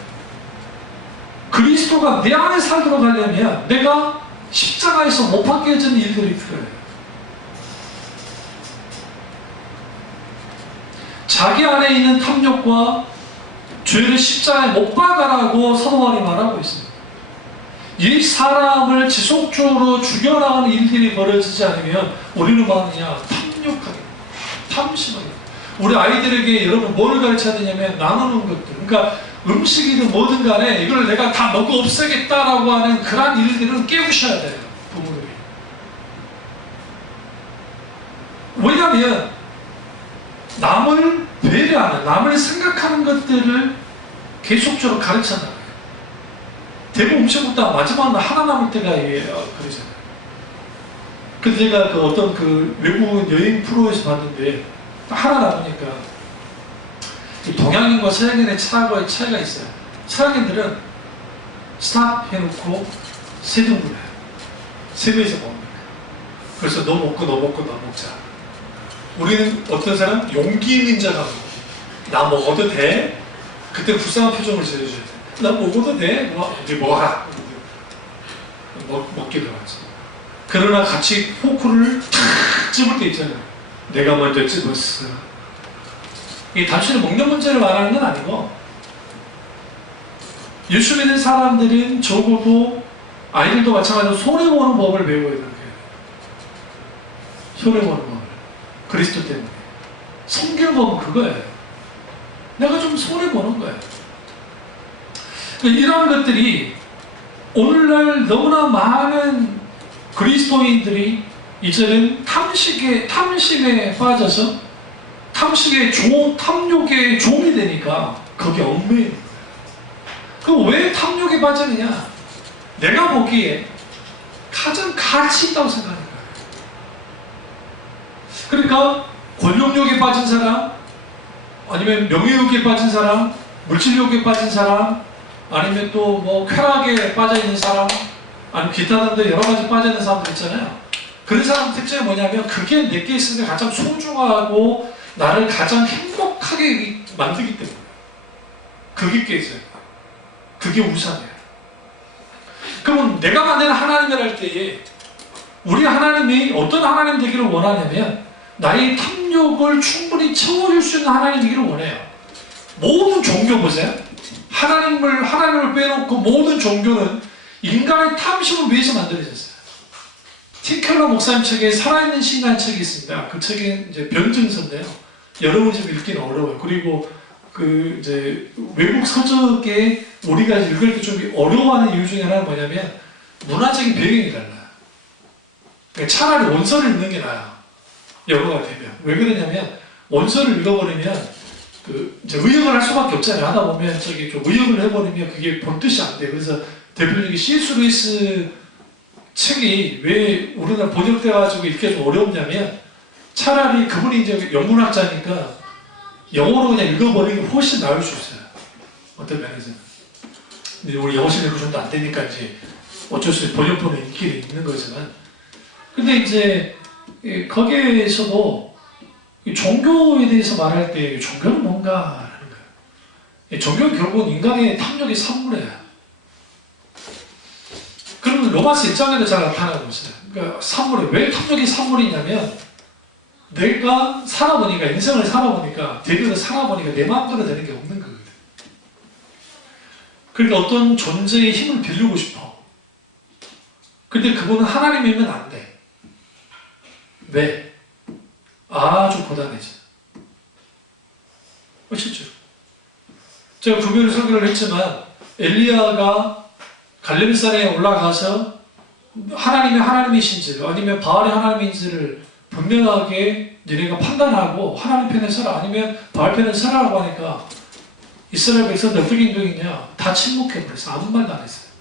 그리스도가 내 안에 살도록 하려면 내가 십자가에서 못 박혀진 일들이 필요해요. 자기 안에 있는 탐욕과 죄를 십자가에 못 박아라고 사도 바울이 말하고 있습니다. 이 사람을 지속적으로 죽여나가는 일들이 벌어지지 않으면 우리는 뭐하느냐? 탐욕하게, 탐심하게. 우리 아이들에게 여러분 뭘 가르쳐야 되냐면 나누는 것들. 그러니까 음식이든 뭐든 간에 이걸 내가 다 먹고 없애겠다라고 하는 그런 일들은 깨우셔야 돼요. 부모들이. 왜냐하면 남을 배려하는, 남을 생각하는 것들을 계속적으로 가르쳐 나가요. 대부분 음식 먹다가 마지막 날 하나 남을 때가 그러잖아요. 그래서 제가 그 어떤 그 외국인 여행 프로에서 봤는데 하나 남으니까 동양인과 서양인의 차이가 있어요. 서양인들은 스탑 해놓고 세 등분 해요. 세 배에서 먹습니다. 그래서 너 먹고 너 먹고 너 먹자. 우리는 어떤 사람? 용기 있는 자가 나 먹어도 돼? 그때 불쌍한 표정을 지어줘야 돼. 나 먹어도 돼? 이제 뭐하라. 먹기도 하지. 그러나 같이 포크를 탁 집을 때 있잖아요. 내가 먼저 집었어. 이게 단순히 먹는 문제를 말하는 건 아니고, 예수 믿는 사람들은 적어도 아이들도 마찬가지로 손해보는 법을 배워야 돼요. 손해보는 법을. 그리스도 때문에. 섬기는 법은 그거예요. 내가 좀 손해보는 거예요. 이런 것들이 오늘날 너무나 많은 그리스도인들이 이제는 탐심에 빠져서 탐욕의 종이 되니까 거기에 얽매이는 거예요. 그럼 왜 탐욕에 빠지느냐? 내가 보기에 가장 가치 있다고 생각하는 거예요. 그러니까 권력욕에 빠진 사람, 아니면 명예욕에 빠진 사람, 물질욕에 빠진 사람, 아니면 또 뭐 쾌락에 빠져있는 사람, 아니면 기타 등등 여러 가지 빠져있는 사람들 있잖아요. 그런 사람 특징이 뭐냐면 그게 내게 있으면 가장 소중하고 나를 가장 행복하게 만들기 때문에 그게 깨져요. 그게 우상이에요. 그러면 내가 만드는 하나님을 할 때에 우리 하나님이 어떤 하나님 되기를 원하냐면 나의 탐욕을 충분히 채워줄 수 있는 하나님 되기를 원해요. 모든 종교 보세요. 하나님을 빼놓고 모든 종교는 인간의 탐심을 위해서 만들어졌어요. 팀켈러 목사님 책에 살아있는 신이라는 책이 있습니다. 그 책은 이제 변증서인데요. 여러분이 좀 읽기는 어려워요. 그리고 그 이제 외국 서적에 우리가 읽을 때 좀 어려워하는 이유 중에 하나는 뭐냐면 문화적인 배경이 달라요. 그러니까 차라리 원서를 읽는 게 나아요. 영어가 되면. 왜 그러냐면 원서를 읽어버리면 그 이제 의역을 할 수밖에 없잖아요. 하다 보면 저기 좀 의역을 해버리면 그게 본 뜻이 안 돼요. 그래서 대표적인 C.S. 루이스 책이 왜 우리나라 번역돼가지고 읽기가 좀 어렵냐면 차라리 그분이 이제 영문학자니까 영어로 그냥 읽어버리는 게 훨씬 나을 수 있어요. 어떤 면에서는. 근데 우리 영어 실력이 그 정도 안 되니까 이제 어쩔 수 없이 번역본에 인기는 있는 거지만, 근데 이제 거기에서도 종교에 대해서 말할 때 종교는 뭔가 하는 거예요. 종교는 결국은 인간의 탐욕의 산물이에요. 그러면 로마서 1장에도 잘 나타나고 있어요. 그러니까 산물이 왜 탐욕이 산물이냐면 내가 살아보니까, 인생을 살아보니까, 대비를 살아보니까 내 마음대로 되는 게 없는 거거든. 그러니까 어떤 존재의 힘을 빌리고 싶어. 근데 그분은 하나님이면 안 돼. 왜? 아주 고단해져. 실제로. 제가 구별을 설교를 했지만 엘리야가 갈렙산에 올라가서 하나님이 하나님이신지를 아니면 바알이 하나님인지를 분명하게 니네가 판단하고 하나님 편에 서라 아니면 바알 편에 서라라고 하니까 이스라엘 백성들 어떻게 행동했냐? 다 침묵해버렸어. 아무 말도 안 했어요.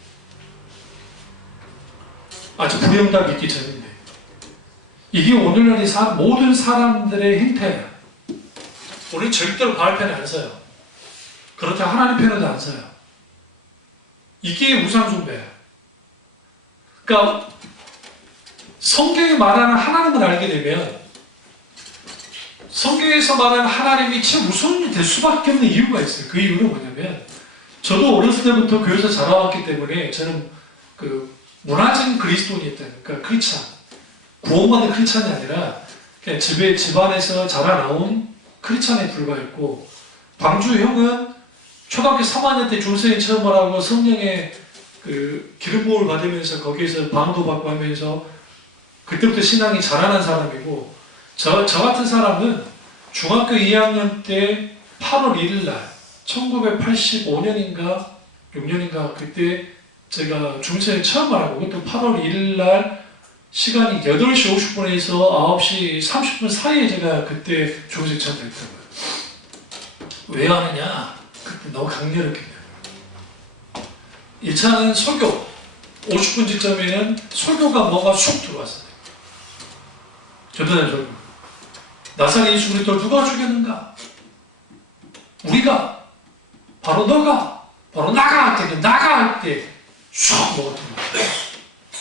아주 불영답이 있기 전인데 이게 오늘날의 모든 사람들의 행태예요. 우리는 절대로 바알 편에 안 서요. 그렇다고 하나님 편에도 안 서요. 이게 우상숭배예요. 그러니까 성경이 말하는 하나님을 알게 되면 성경에서 말하는 하나님이 참 우선이 될 수밖에 없는 이유가 있어요. 그 이유는 뭐냐면 저도 어렸을 때부터 교회에서 자라왔기 때문에 저는 그 문화적인 그리스도인이었다는 그러니까 크리스찬 구원받은 크리스찬이 아니라 그냥 집안에서 자라나온 크리스찬에 불과했고 광주 형은 초등학교 3학년 때 중세인 체험을 하고 성령의 그 기름 부음을 받으면서 거기에서 방도 받고 하면서 그때부터 신앙이 자라난 사람이고 저 같은 사람은 중학교 2학년 때 8월 1일 날 1985년인가 6년인가 그때 제가 중세에 처음 하고 그것도 8월 1일 날 시간이 8시 50분에서 9시 30분 사이에 제가 그때 중세 처음 했더라고요. 왜 하느냐? 그때 너무 강렬했기 때문에. 1차는 설교 50분 직전에는 설교가 뭐가 쑥 들어왔어요. 전도된 설교. 나사렛 예수 그리스도를 누가 죽였는가? 우리가 바로 너가 바로 나가 할 때 나가 할 때 쑥 먹었던 거예요.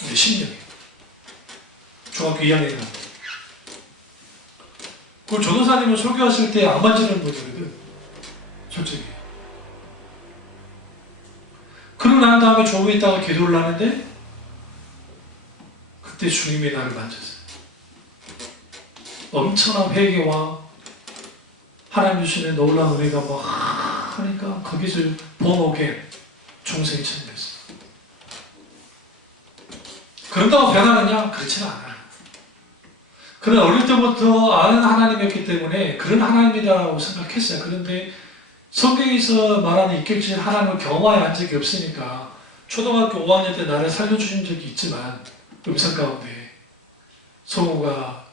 내 심령이 중학교 2학년이라 그 전도사님은 설교하실 때 안 만지는 분이거든 솔직히. 그러고 난 다음에 조금 있다가 기도를 하는데 그때 주님이 나를 만졌어요. 엄청난 회개와 하나님 주시는 놀라운 은혜가 막 하니까 거기서 번호게 중생이 처음이었어요. 그런다고 변하느냐? 그렇지는 않아요. 그는 어릴 때부터 아는 하나님이었기 때문에 그런 하나님이라고 생각했어요. 그런데 성경에서 말하는 인격적인 하나님을 경험하여 한 적이 없으니까 초등학교 5학년 때 나를 살려주신 적이 있지만 음성 가운데 성우가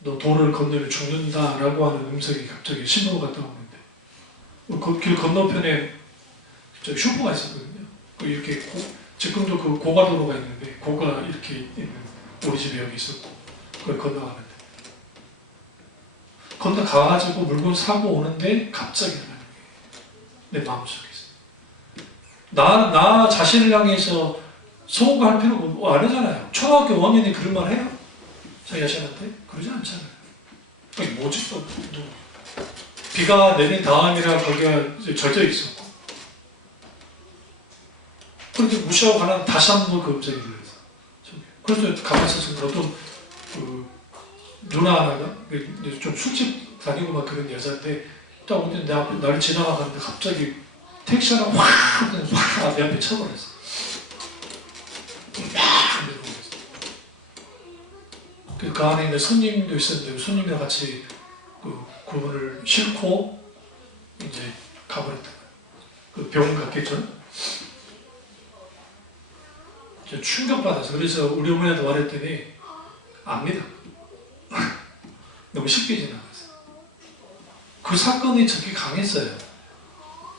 너 도를 건너면 죽는다라고 하는 음성이 갑자기 신호가 갔다 오는데 길 건너편에 슈퍼가 있었거든요. 이렇게 지금도 그 고가도로가 있는데 고가 이렇게 있는 우리 집에 여기 있었고 그걸 건너가는데 건너가가지고 물건 사고 오는데 갑자기 내 마음속에서 나 자신을 향해서 소호가 할 필요가 안 하잖아요. 초등학교 5학년이 그런 말 해요? 자기 자신한테? 그러지 않잖아요. 그게 뭐지 또 비가 내린 다음이라 거기가 젖어 있었고 그런데 무시하고 가는 다시 한번 그 음성이 들려서 그래서 가만히 있어서 어떤 그 누나 하나가 좀 술집 다니고 막 그런 여자인데 딱 오는데 내 앞에 나를 지나가는데 갑자기 택시 하나 확 내 앞에 쳐버렸어. 그 안에 있는 손님도 있었는데 손님이랑 같이 그분을 싣고 이제 가버렸다. 그 병원 갔겠죠. 충격받아서 그래서 우리 어머니한테 말했더니 안 믿어. 너무 쉽게 지나갔어요. 그 사건이 저렇게 강했어요.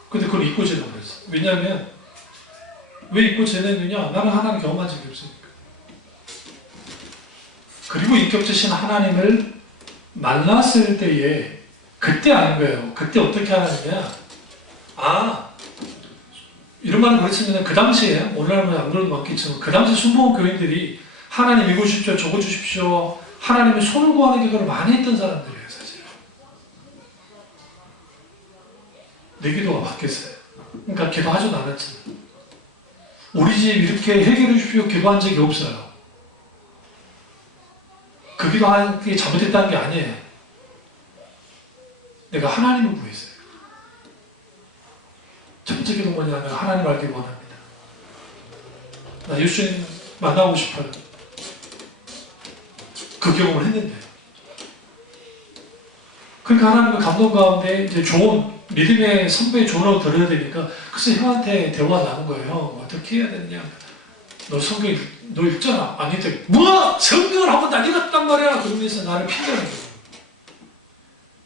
근데 그걸 잊고 지나버렸어요. 왜냐하면 왜 잊고 지냈느냐? 나는 하나님 경험한 적이 없으니까. 그리고 인격적인 하나님을 만났을 때에 그때 아는 거예요. 그때 어떻게 하느냐? 이런 말을 가르치면 그 당시에 오늘날은 안 그런 것 같겠지만 그 당시 순복음 교인들이 하나님 이거 주십시오 저거 주십시오 하나님의 손을 구하는 기도를 많이 했던 사람들이에요. 사실 내 기도가 바뀌었어요. 그러니까 기도하지도 않았지만 우리 집 이렇게 해결해 주십시오 기도한 적이 없어요. 그 기도하는 게 잘못했다는 게 아니에요. 내가 하나님을 구했어요. 첫 번째 기도 뭐냐면 하나님 알기 원합니다. 나 예수님 만나고 싶어요. 그 경험을 했는데 그러니까 하나님의 감동 가운데 이제 좋은 믿음의 선배의 조언을 들어야 되니까 그래서 형한테 대화 나눈 거예요. 형 어떻게 해야 되느냐. 너 성경 너 읽잖아. 아닌데 뭐 성경을 한 번도 안 읽었단 말이야. 그러면서 나를 핀잔하는 거야.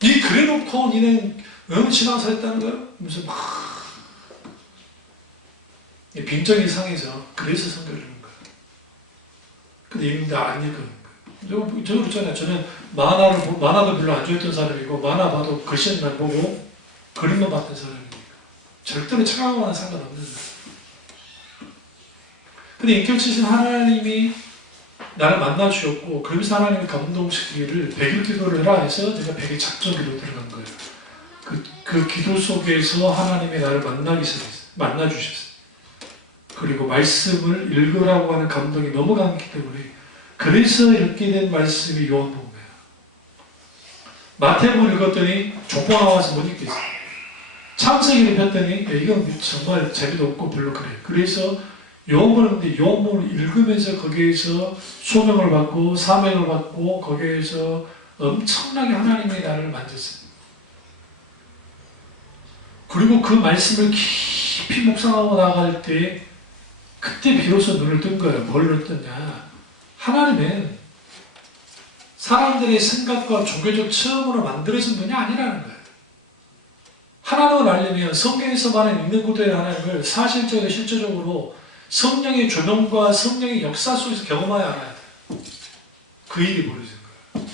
니 그래놓고 니는 신앙사 했다는 거야? 무슨 막 빈정이 상해서 그래서 성경을 읽는 거야. 근데 읽는데 안 읽는 거야. 저 그렇잖아요. 저는 만화도 별로 안 좋아했던 사람이고 만화 봐도 글씨만 보고 그림만 봤던 사람이니까 절대로 착각과는 상관없는 거예요. 근데 인격체신 하나님이 나를 만나 주셨고 그러면서 하나님이 감동시키기를 100일 기도를 해라 해서 제가 100일 작전 기도 들어간 거예요. 그 기도 속에서 하나님이 나를 만나 주셨어요. 그리고 말씀을 읽으라고 하는 감동이 너무 강했기 때문에 그래서 읽게 된 말씀이 요한복음이에요. 마태복음 읽었더니 족보 나와서 못 읽겠어요. 창세기를 폈더니 이건 정말 재미도 없고 별로 그래요. 그래서 요한복음을 읽으면서 거기에서 소명을 받고 사명을 받고 거기에서 엄청나게 하나님이 나를 만졌어요. 그리고 그 말씀을 깊이 묵상하고 나갈 때 그때 비로소 눈을 뜬 거예요. 뭘 떴냐? 하나님은 사람들의 생각과 종교적 체험으로 만들어진 분이 아니라는 거예요. 하나님을 알려면 성경에서만 있는 구도의 하나님을 사실적으로 실제적으로 성령의 조명과 성령의 역사 속에서 경험하여 알아야 돼요. 그 일이 벌어진 거예요.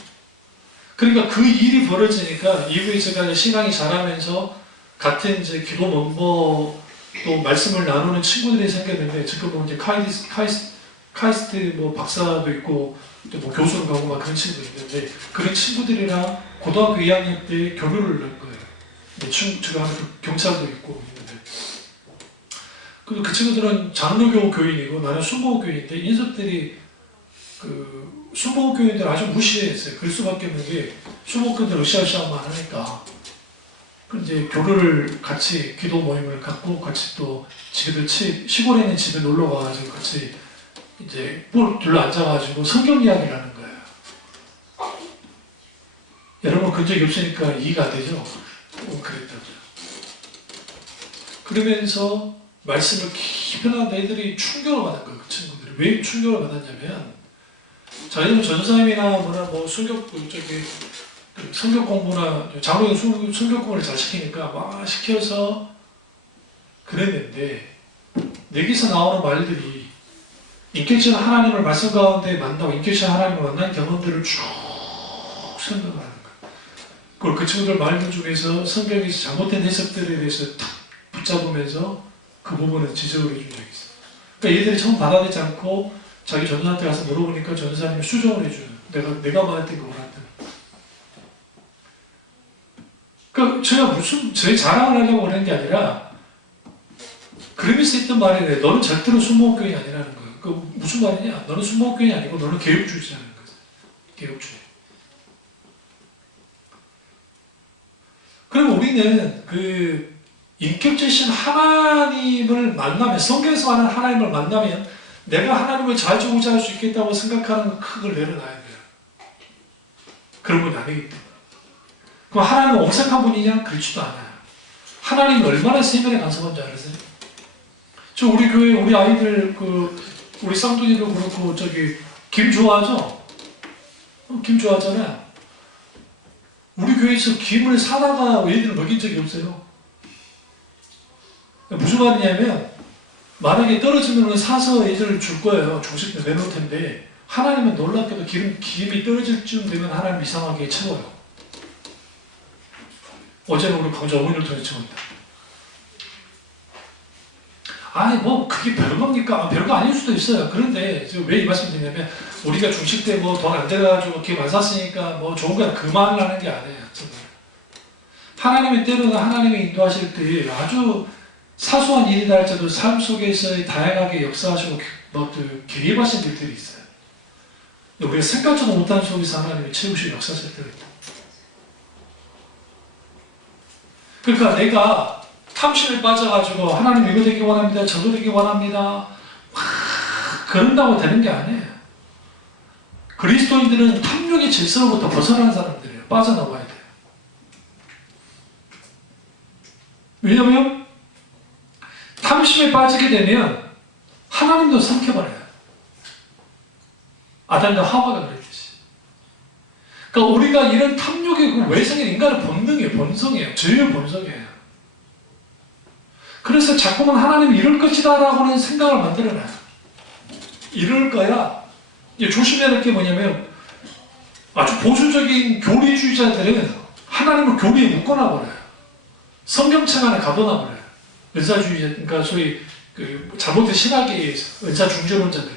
그러니까 그 일이 벌어지니까 이후에 제가 신앙이 자라면서 같은 이제 기도 멤버 또 말씀을 나누는 친구들이 생겼는데 지금 뭐 이제 카이스트 뭐 박사도 있고 또 뭐 교수를 가고 막 그런 친구도 있는데 그런 친구들이랑 고등학교 2학년 때 교류를 한 거예요. 제가 하는 경찰도 있고 있는데 그리고 그 친구들은 장로교 교인이고 나는 순복음 교인인데 인석들이 그 순복음 교인들 아주 무시했어요. 그럴 수밖에 없는 게 순복음들 으쌰으쌰만 하니까 이제 교류를 같이 기도 모임을 갖고 같이 또 집에 시골에 있는 집에 놀러 가가지고 같이 이제 볼 둘러 앉아가지고 성경 이야기를 하는 거예요. 여러분 그런 적이 없으니까 이해가 되죠? 그랬다고요. 그러면서 말씀을 깊이 하는데 애들이 충격을 받은 거예요. 그 친구들이. 왜 충격을 받았냐면 자기는 전사님이나 뭐 성경 공부나 장로는 성경 공부를 잘 시키니까 막 시켜서 그랬는데 여기서 나오는 말들이 인격체는 하나님을 말씀 가운데 만나고 인격체는 하나님을 만난 경험들을 쭉 생각을 하는 거예요. 그걸 그 친구들 말들 중에서 성경에서 잘못된 해석들에 대해서 탁 붙잡으면서 그 부분을 지적을 해준 적이 있어요. 그러니까 얘들이 처음 받아들이지 않고 자기 전도사한테 가서 물어보니까 전도사님이 수정을 해주는 내가 말했던 거 원했던. 그러니까 제가 제 자랑을 하려고 그런 게 아니라 그러면서 했던 말이래. 너는 절대로 순복음교인이 아니라는 거예요. 그 무슨 말이냐? 너는 순복음교인이 아니고 너는 개혁주의자라는 거죠. 개혁주의. 그리고 우리는 그 인격체신 하나님을 만나면 성경에서 말하는 하나님을 만나면 내가 하나님을 좌지우지할 수 있겠다고 생각하는 흙을 내려놔야 돼요. 그런 분이 아니기 때문에. 그럼 하나님은 엄색한 분이냐? 그렇지도 않아요. 하나님이 얼마나 세면에 간섭한 줄 알았어요? 저 우리 교회 우리 아이들 우리 쌍둥이도 그렇고 김 좋아하죠? 김 좋아하잖아요. 우리 교회에서 김을 사다가 애들을 먹인 적이 없어요. 무슨 말이냐면 만약에 떨어지면 사서 애들을 줄 거예요. 조식 때 내놓을 텐데 하나님은 놀랍게도 김이 떨어질 쯤 되면 하나님 이상하게 채워요. 어제는 우리 광주 어머니를 통해 채웠다. 아니 뭐 그게 별겁니까? 별거 아닐 수도 있어요. 그런데 왜 이 말씀 드리냐면 우리가 중식 때 뭐 돈 안 돼가지고 김 안 샀으니까 뭐 좋은 거야 그 말을 하는 게 아니에요. 정말. 하나님이 때로는 하나님이 인도하실 때 아주 사소한 일이다 할지라도 삶 속에서 다양하게 역사하시고 기립하신 일들이 있어요. 우리가 생각지도 못한 속에서 하나님이 채우시고 역사하실 때가 있다. 그러니까 내가 탐심에 빠져가지고 하나님 이거 되기 원합니다. 저거 되기 원합니다. 그런다고 되는 게 아니에요. 그리스도인들은 탐욕의 질서로부터 벗어나는 사람들이에요. 빠져나와야 돼요. 왜냐하면 탐심에 빠지게 되면 하나님도 삼켜버려요. 아담과 하와가 그랬듯이. 그러니까 우리가 이런 탐욕의 그 외성인 인간의 본능이에요. 본성이에요. 죄의 본성이에요. 그래서 자꾸만 하나님이 이럴 것이다 라고는 생각을 만들어놔요. 이럴 거야. 조심해야 될 게 뭐냐면 아주 보수적인 교리주의자들은 하나님을 교리에 묶어놔버려요. 성경책 안에 가둬놔버려요. 은사주의자, 그러니까 소위 잘못된 신학에 의해서 은사중재론자들.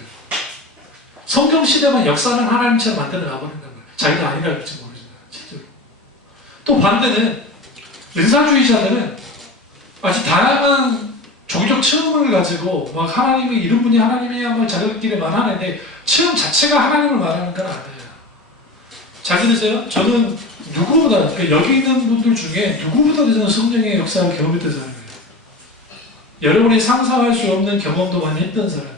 성경 시대만 역사는 하나님처럼 만들어 놔버린다는 거예요. 자기는 아니라 할지 모르지만 실제로. 또 반대는 은사주의자들은 아주 다양한 종교적 체험을 가지고 막 하나님이 이런 분이 하나님이야만 자기들끼리 말하는데 체험 자체가 하나님을 말하는 건 아니에요. 잘 들으세요? 저는 누구보다 그러니까 여기 있는 분들 중에 누구보다도 저는 성령의 역사를 경험했던 사람이에요. 여러분이 상상할 수 없는 경험도 많이 했던 사람이에요.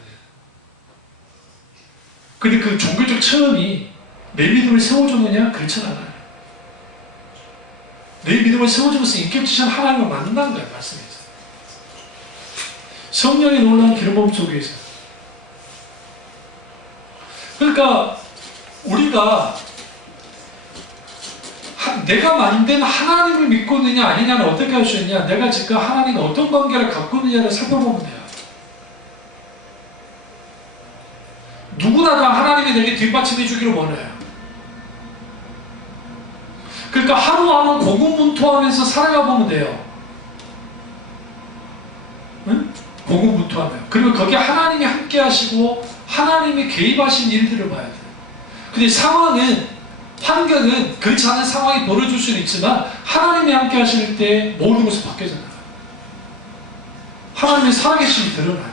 근데 그 종교적 체험이 내 믿음을 세워주느냐? 그렇진 않아요. 내 믿음을 세워주면서 인격지신 하나님을 만난 거예요. 말씀에서. 성령의 놀라운 기름부음 속에서. 그러니까 우리가 내가 만든 하나님을 믿고 있느냐 아니냐는 어떻게 할 수 있냐? 내가 지금 하나님과 어떤 관계를 갖고 있느냐를 살펴보면 돼요. 누구나 다 하나님이 내게 뒷받침해 주기를 원해요. 그러니까 하루하루 고군분투하면서 살아가 보면 돼요. 응? 고군분투하면. 그리고 거기에 하나님이 함께 하시고 하나님이 개입하신 일들을 봐야 돼요. 근데 상황은 환경은 그렇지 않은 상황이 벌어질 수는 있지만 하나님이 함께 하실 때 모든 것이 바뀌어져요. 하나님의 살아계심이 드러나요.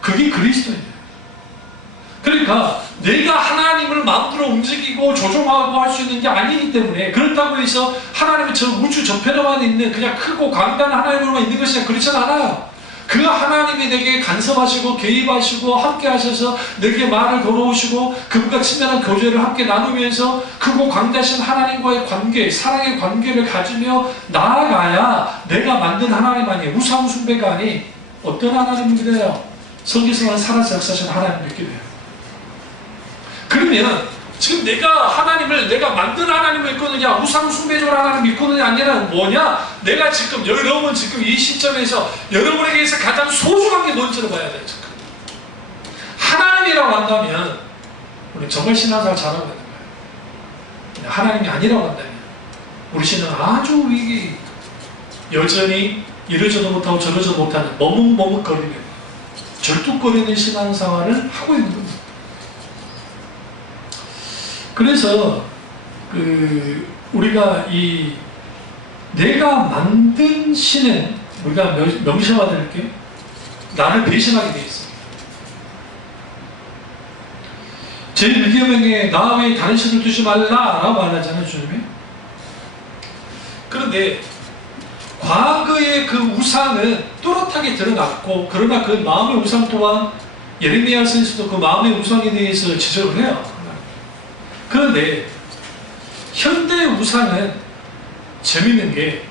그게 그리스도예요. 그러니까 내가 하나님을 마음대로 움직이고 조종하고 할 수 있는 게 아니기 때문에 그렇다고 해서 하나님은 저 우주 저편에만 있는 그냥 크고 강단한 하나님으로만 있는 것이 그렇진 않아요. 그 하나님이 내게 간섭하시고 개입하시고 함께 하셔서 내게 말을 걸어오시고 그분과 친밀한 교제를 함께 나누면서 크고 강대하신 하나님과의 관계, 사랑의 관계를 가지며 나아가야 내가 만든 하나님 아니에요. 우상 숭배가 아닌 어떤 하나님을 믿어요? 성경에서만 살아서 역사하신 하나님을 믿게 돼요. 그러면 지금 내가 하나님을 내가 만든 하나님을 믿거느냐 우상 숭배적으로 하나님을 믿거느냐 아니라 뭐냐? 내가 지금 여러분 지금 이 시점에서 여러분에게서 가장 소중한 게 뭔지를 봐야 돼요. 지금. 하나님이라고 한다면 우리 정말 신앙생활 잘하고 있는 거예요. 하나님이 아니라고 한다면 우리 신앙은 아주 위기 여전히 이러지도 못하고 저러지도 못하는 머뭇머뭇거리는 절뚝거리는 신앙생활을 하고 있는 겁니다. 그래서 우리가 이 내가 만든 신은 우리가 명심해야 될 게 나를 배신하게 되어 있습니다. 제1계명에 나 외에 다른 신을 두지 말라라고 말하잖아요, 주님이. 그런데 과거의 그 우상은 또렷하게 드러났고 그러나 그 마음의 우상 또한 예레미야서에서도 그 마음의 우상에 대해서 지적을 해요. 그런데 현대 우상은 재밌는 게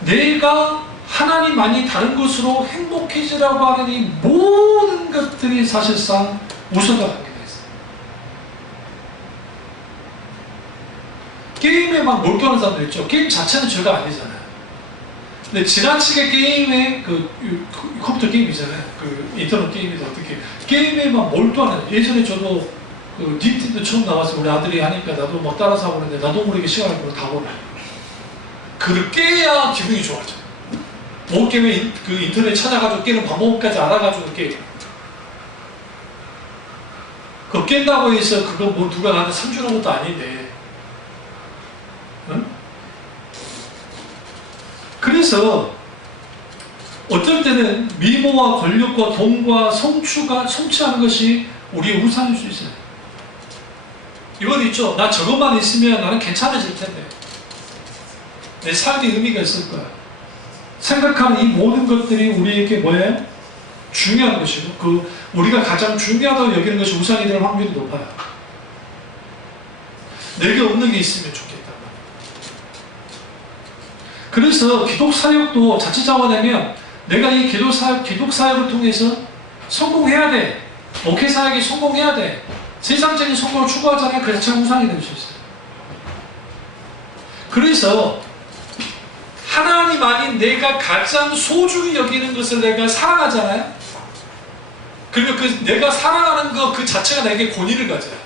내가 하나님 아닌 다른 것으로 행복해지라고 하는 이 모든 것들이 사실상 우상과 관계되어 있어요. 게임에 막 몰두하는 사람들 있죠. 게임 자체는 죄가 아니잖아요. 근데 지나치게 게임에 컴퓨터 게임이잖아요. 인터넷 게임에서 어떻게 게임에 막 몰두하는 예전에 저도 닌텐도 처음 나와서 우리 아들이 하니까 나도 막 따라서 하고 있는데 나도 모르게 시간을 보고 다 보네. 그렇게 해야 기분이 좋아져. 뭐 게임에 인터넷 찾아가지고 깨는 방법까지 알아가지고 깨. 그거 깬다고 해서 그거 뭐 누가 나한테 상주는 것도 아닌데. 응? 그래서 어떨 때는 미모와 권력과 돈과 성취하는 것이 우리의 우상일 수 있어요. 이건 있죠. 나 저것만 있으면 나는 괜찮아질 텐데. 내 삶에 의미가 있을 거야. 생각하는 이 모든 것들이 우리에게 뭐예요? 중요한 것이고 우리가 가장 중요하다고 여기는 것이 우상이 될 확률이 높아요. 내게 없는 게 있으면 좋겠다. 그래서 기독사역도 자칫 잘못하면 내가 이 기독사역을 통해서 성공해야 돼. 목회사역이 성공해야 돼. 세상적인 성공을 추구하잖아요. 그 자체가 우상이 될 수 있어요. 그래서 하나님 아닌 내가 가장 소중히 여기는 것을 내가 사랑하잖아요. 그리고 그 내가 사랑하는 것 그 자체가 내게 권위를 가져요.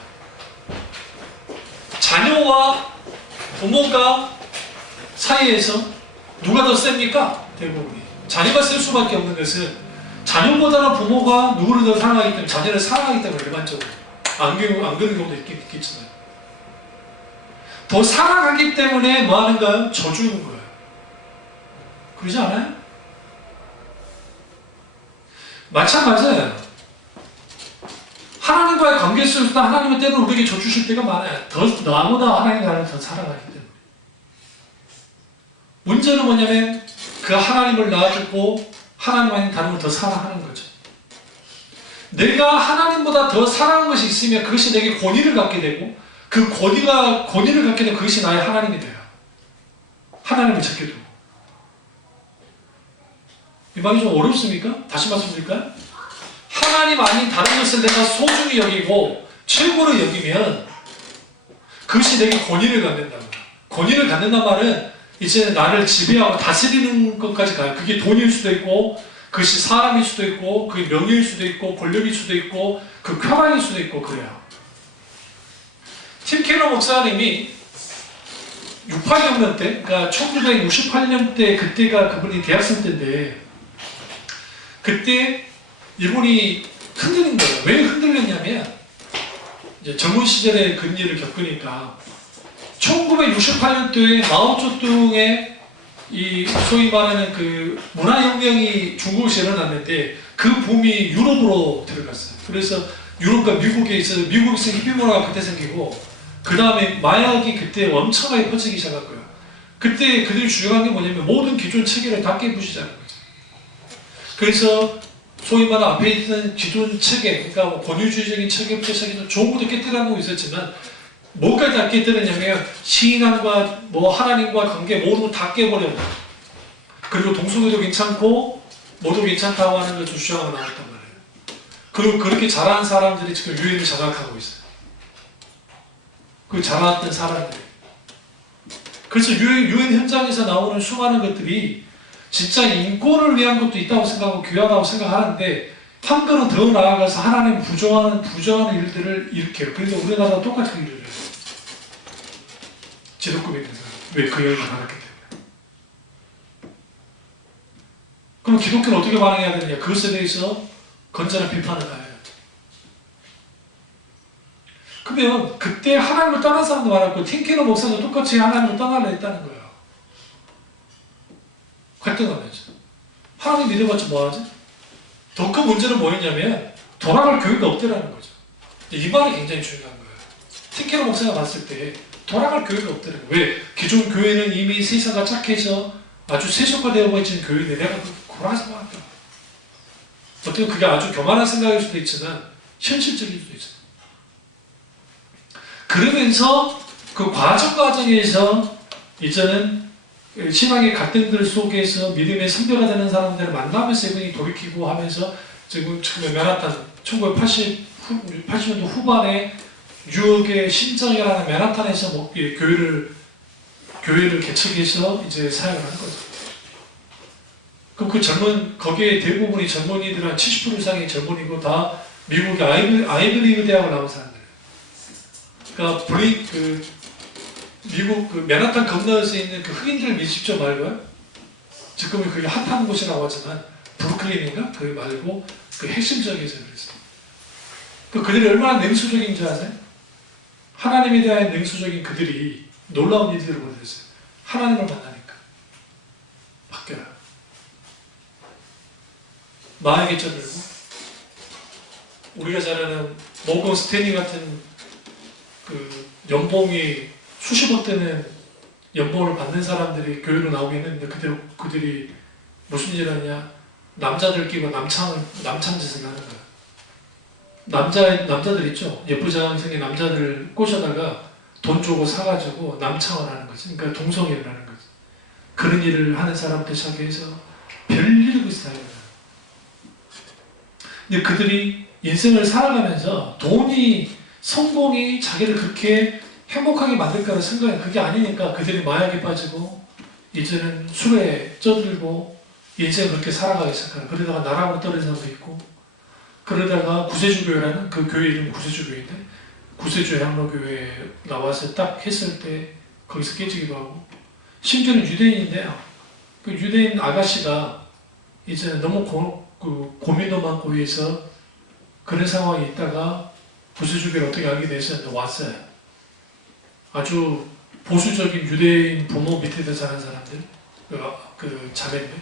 자녀와 부모가 사이에서 누가 더 셉니까? 대부분이. 자녀가 쓸 수밖에 없는 것은 자녀보다는 부모가 누구를 더 사랑하기 때문에, 자녀를 사랑하기 때문에 일반적으로. 안 그런 경우도 있겠지만. 더 사랑하기 때문에 뭐 하는가요? 져주는 거예요. 그러지 않아요? 마찬가지예요. 하나님과의 관계 속에서도 하나님은 때로는 우리에게 져주실 때가 많아요. 나보다 하나님 나를 더 사랑하기 때문에. 문제는 뭐냐면 그 하나님을 놔두고 하나님 아닌 다른 걸 더 사랑하는 거죠. 내가 하나님보다 더 사랑하는 것이 있으면 그것이 내게 권위를 갖게 되고, 그 권위를 갖게 되면 그것이 나의 하나님이 돼요. 하나님을 찾게 되고. 이 말이 좀 어렵습니까? 다시 말씀드릴까요? 하나님 아닌 다른 것을 내가 소중히 여기고 최고로 여기면 그것이 내게 권위를 갖는다는 거예요. 권위를 갖는다는 말은 이제 나를 지배하고 다스리는 것까지 가요. 그게 돈일 수도 있고, 그것이 사람일 수도 있고, 그게 명예일 수도 있고, 권력일 수도 있고, 그 쾌락일 수도 있고 그래요. 팀 케너 목사님이 68년대 때, 그러니까 1968년대 그때가 그분이 대학생 때인데, 그때 이분이 흔들린 거예요. 왜 흔들렸냐면 이제 젊은 시절에 그런 일을 겪으니까 1968년도에 마오쩌둥의 이 소위 말하는 그 문화혁명이 중국에서 일어났는데 그 붐이 유럽으로 들어갔어요. 그래서 유럽과 미국에서 히피 문화가 그때 생기고, 그 다음에 마약이 그때 엄청나게 퍼지기 시작한 거예요. 그때 그들이 주장한 게 뭐냐면 모든 기존 체계를 다 깨부시자는 거죠. 그래서 소위 말하는 앞에 있는 기존 체계, 그러니까 뭐 권위주의적인 체계부터 시작해서 좋은 것도 깨뜨리는 거 있었지만, 뭐까지 다 깨뜨렸냐면 신앙과 뭐 하나님과 관계 모든 걸 다 깨버렸고, 그리고 동성애도 괜찮고 뭐도 괜찮다고 하는 것을 주장하고 나왔단 말이에요. 그리고 그렇게 자란 사람들이 지금 유엔을 장악하고 있어요. 그 자랐던 사람들이. 그래서 유엔 현장에서 나오는 수많은 것들이 진짜 인권을 위한 것도 있다고 생각하고 귀하다고 생각하는데, 한 걸음 더 나아가서 하나님 부정하는 일들을 일으켜요. 그래서 우리나라도 똑같은 일을 해요. 지도급에 있는 사람. 왜? 그 영향을 받았기 때문에. 그럼 기독교는 어떻게 반응해야 되느냐? 그것에 대해서 건전한 비판을 가해요. 그러면 그때 하나님을 떠난 사람도 많았고, 팀케너 목사도 똑같이 하나님을 떠나려 했다는 거예요. 갈등하면서. 하나님 믿어봤자 뭐하지? 더 큰 문제는 뭐였냐면 돌아갈 교회가 없더라는 거죠. 이 말이 굉장히 중요한 거예요. 팀케너 목사가 봤을 때 돌아갈 교회가 없더라는 거예요. 왜? 기존 교회는 이미 세상과 착해서 아주 세속화되어 버린 교회인데 내가 고라서 나왔다. 어떻게 그게 아주 교만한 생각일 수도 있지만 현실적일 수도 있어요. 그러면서 그 과정에서 이제는 신앙의 갈등들 속에서 믿음의 선배가 되는 사람들을 만나면서 이분이 돌이키고 하면서 지금 맨하탄 1980년도 후반에 뉴욕의 신정이라는 맨하탄에서 교회를 개척해서 이제 사역을 하는 거죠. 그럼 거기에 대부분이 젊은이들 한 70% 이상이 젊은이고 다 미국의 아이브리그 대학을 나온 사람들. 그러니까 미국 그 맨하탄 건너에서 있는 그 흑인들 밀집지 말고요. 지금은 그게 핫한 곳이라고 하지만 브루클린인가? 그 말고 그 핵심 지역에서 그랬어요. 그들이 얼마나 냉소적인지 아세요? 하나님에 대한 냉소적인 그들이 놀라운 일들을 보여줬어요. 하나님을 만나니까 바뀌어요. 마음의 쪄들고 우리가 잘 아는 모건 스탠리 같은 그 연봉이 수십억 되는 연봉을 받는 사람들이 교회로 나오게 했는데 그들이 무슨 일을 하냐? 남자들 끼고 남창짓을 하는 거야. 남자들 있죠? 예쁘장생의 남자들을 꼬셔다가 돈 주고 사가지고 남창을 하는 거지. 그러니까 동성애를 하는 거지. 그런 일을 하는 사람부터 시작해서 별일이 있어요. 근데 그들이 인생을 살아가면서 돈이, 성공이 자기를 그렇게 행복하게 만들까라는 생각이 그게 아니니까 그들이 마약에 빠지고 이제는 술에 쪄들고 인생을 그렇게 살아가기 시작하는, 그러다가 나락으로 떨어진 사람도 있고, 그러다가 구세주교회라는, 그 교회 이름이 구세주교회인데 구세주 향로교회에 나와서 딱 했을 때 거기서 깨지기도 하고, 심지어는 유대인인데요, 그 유대인 아가씨가 이제 너무 고민도 많고 해서 그런 상황에 있다가 구세주교를 어떻게 알게 돼서 왔어요. 아주 보수적인 유대인 부모 밑에서 자란 사람들, 그 자매인데,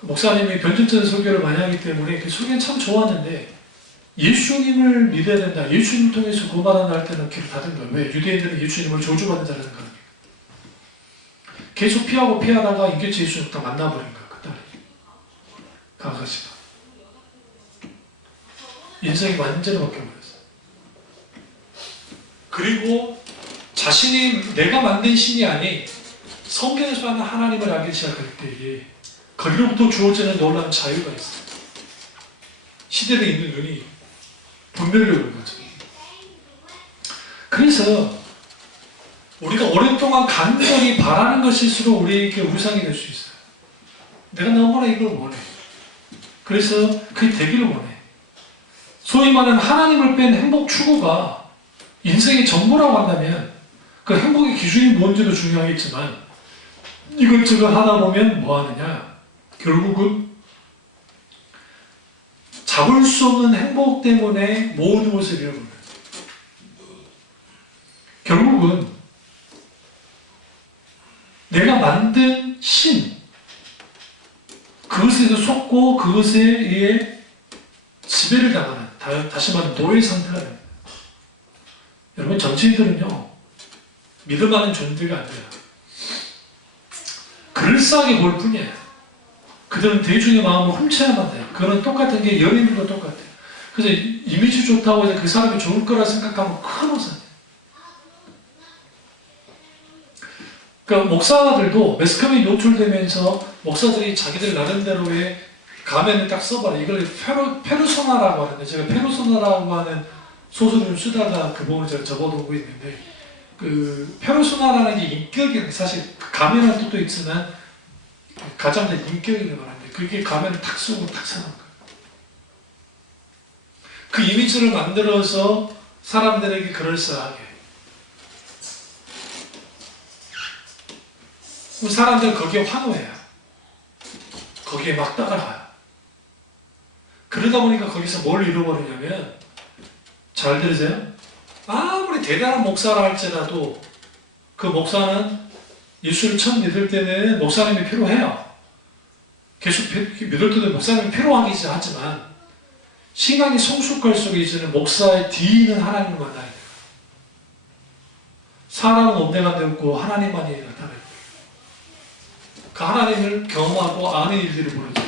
그 목사님이 변증전 설교를 많이 하기 때문에 그 설교는 참 좋았는데, 예수님을 믿어야 된다, 예수님을 통해서 구원받아 할 때는 귀를 닫은 거예요. 왜? 유대인들은 예수님을 저주받는 자라는 거예요. 계속 피하다가 인격체 예수님 딱 만나버린 거예요. 그 딸이, 그 아가씨가. 인생이 완전히 바뀌어버렸어요. 그리고 자신이 내가 만든 신이 아닌 성경에서 하는 하나님을 알기 시작할 때에 거기로부터 주어지는 놀라운 자유가 있어요. 시대에 있는 눈이 분별력을 거죠. 그래서 우리가 오랫동안 간절히 바라는 것일수록 우리에게 우상이 될 수 있어요. 내가 너무나 이걸 원해. 그래서 그게 되기를 원해. 소위 말하는 하나님을 뺀 행복 추구가 인생의 전부라고 한다면 그 행복의 기준이 뭔지도 중요하겠지만, 이것저것 하다 보면 뭐 하느냐? 결국은 잡을 수 없는 행복 때문에 모든 것을 잃어버려요. 결국은 내가 만든 신, 그것에서 속고 그것에 의해 지배를 당하는, 다시 말하면 노예 상태가 됩니다. 여러분, 정치인들은요, 믿을 만한 존재가 안 돼요. 그럴싸하게 볼 뿐이에요. 그들은 대중의 마음을 훔쳐야만 돼요. 그거는 똑같은 게 연예인들도 똑같아요. 그래서 이미지 좋다고 해서 그 사람이 좋을 거라 생각하면 큰 오산이에요. 그러니까 목사들도 매스컴에 노출되면서 목사들이 자기들 나름대로의 가면을 딱 써봐라. 이걸 페르소나라고 하는데, 제가 페르소나라고 하는 소설을 좀 쓰다가 그 부분을 제가 적어두고 있는데, 그 페르소나라는 게 인격이, 사실 가면한 뜻도 있지만 가장 내 인격이라고 말하는데, 그게 가면을 탁 쓰고 탁 쓰는 거예요. 그 이미지를 만들어서 사람들에게 그럴싸하게, 그럼 사람들은 거기에 환호해요. 거기에 막 따라가요. 그러다 보니까 거기서 뭘 잃어버리냐면, 잘 들으세요? 아무리 대단한 목사라 할지라도 그 목사는 예수를 처음 믿을 때는 목사님이 필요해요. 계속 믿을 때도 목사님이 필요하긴 하지만, 신앙이 성숙할수록 이제는 목사의 뒤는 하나님을 만나야 돼요. 사람은 온데간데 없고 하나님만이 나타나요. 그 하나님을 경험하고 아는 일들을 모르죠.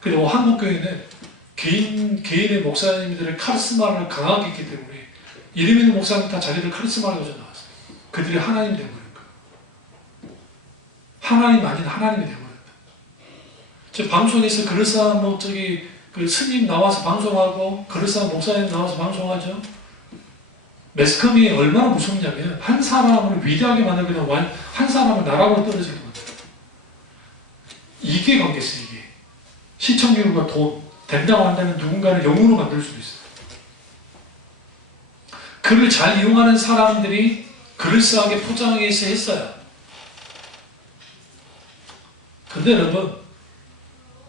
그리고 한국교회는 개인의 목사님들의 카리스마를 강하게 있기 때문에 이름 있는 목사님 다 자기들 카리스마를 가지고 나왔어요. 그들이 하나님 되어버린 거예요. 하나님 아닌 하나님이 되어버렸다. 저 방송에서 그럴싸한 그 스님 나와서 방송하고 그럴싸한 목사님 나와서 방송하죠. 매스컴이 얼마나 무섭냐면, 한 사람을 위대하게 만들고 한 사람을 나락으로 떨어지게 만들어요. 이게 관계있어요. 이게 시청률과 돈 된다고 한다면 누군가를 영웅으로 만들 수도 있어요. 그를 잘 이용하는 사람들이 그럴싸하게 포장해서 했어요. 근데 여러분,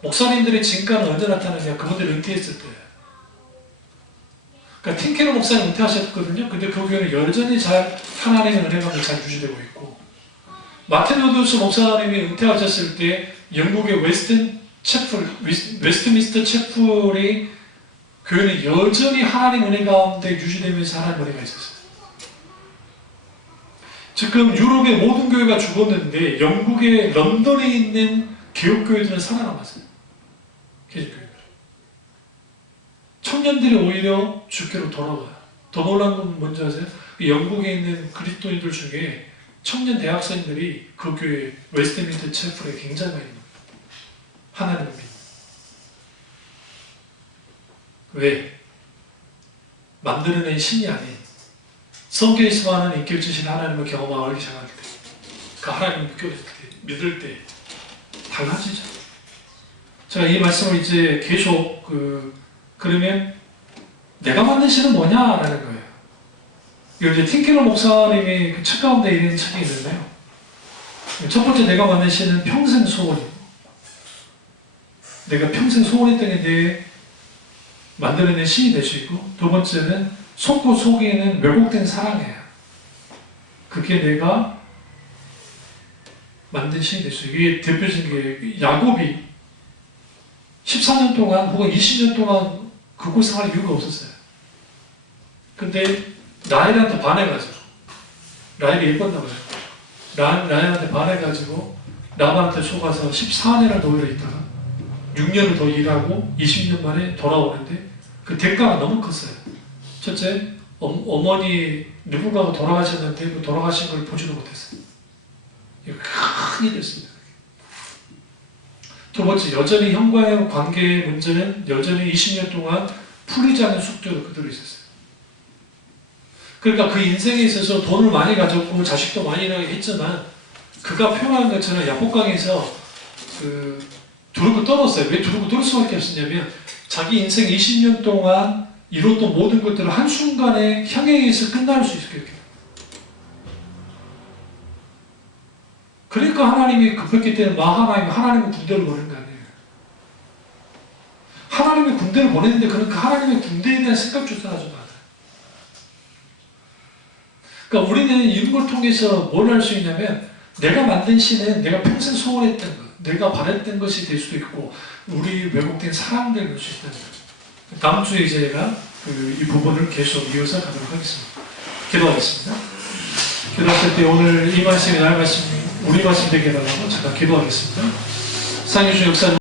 목사님들의 진가는 언제 나타나냐? 그분들이 은퇴했을 때예요. 그러니까 팀케러 목사님 은퇴하셨거든요. 근데 그 교회는 여전히 잘 하나님의 은혜가 잘 유지되고 있고, 마틴 루더스 목사님이 은퇴하셨을 때 영국의 웨스트민스터 채플이 교회는 여전히 하나님 은혜 가운데 유지되면서 하나님 은혜가 있었어요. 지금 유럽의 모든 교회가 죽었는데 영국의 런던에 있는 개혁교회들은 살아남았어요. 개혁교회들. 청년들이 오히려 주께로 돌아가요. 더 놀라운 건 뭔지 아세요? 영국에 있는 그리스도인들 중에 청년 대학생들이 그 교회 웨스트민스터 채플에 굉장히 많이 있는 거예요. 하나님을 믿는. 왜? 만들어낸 신이 아닌 성경에서만 하는 인격주신 하나님을 경험하기 시작할 때, 그 하나님을 믿을 때 달라지죠. 제가 이 말씀을 이제 계속 그러면 내가 만든 신은 뭐냐라는 거예요. 이거 이제 팀켈러 목사님이 그 책 가운데 이런 책이 있는데요. 첫 번째 내가 만든 신은 평생 소원이고, 내가 평생 소원했던 게 내 만들어낸 신이 될 수 있고, 두 번째는 속고 속에는 왜곡된 사랑이에요. 그게 내가 만든 신이 될 수 있어요. 이게 대표적인 게 야곱이 14년 동안 혹은 20년 동안 그 고생할 이유가 없었어요. 근데 라헬한테 반해가지고, 라헬이 예뻤나 봐요. 라헬한테 반해가지고 라반한테 속아서 14년을 노예로 있다가 6년을 더 일하고 20년 만에 돌아오는데 그 대가가 너무 컸어요. 첫째, 어머니 누군가가 돌아가셨는데 그 돌아가신 걸 보지도 못했어요. 이거 큰 일이었습니다. 두 번째, 여전히 형과의 관계의 문제는 여전히 20년 동안 풀리지 않은 숙제로 그대로 있었어요. 그러니까 그 인생에 있어서 돈을 많이 가졌고 자식도 많이 나게 했지만 그가 표현한 것처럼 야복강에서 두르고 떨었어요. 왜 두르고 떨을 수밖에 없었냐면 자기 인생 20년 동안 이뤘던 모든 것들을 한순간에 향에 의해서 끝날 수 있게. 그러니까 하나님이 급했기 때문에 하나님의 군대를 보낸 거 아니에요. 하나님의 군대를 보냈는데 그 하나님의 군대에 대한 생각조차 하지 않아요. 그러니까 우리는 이런 걸 통해서 뭘 할 수 있냐면 내가 만든 신은 내가 평생 소원했던 것, 내가 바랬던 것이 될 수도 있고 우리 왜곡된 사랑될 수 있다는 거예요. 다음 주에 제가 이 부분을 계속 이어서 가도록 하겠습니다. 기도하겠습니다. 기도하실 때 오늘 이 말씀이 나의 말씀이 우리 말씀 되게 해달라고 제가 기도하겠습니다. 상해주 역사님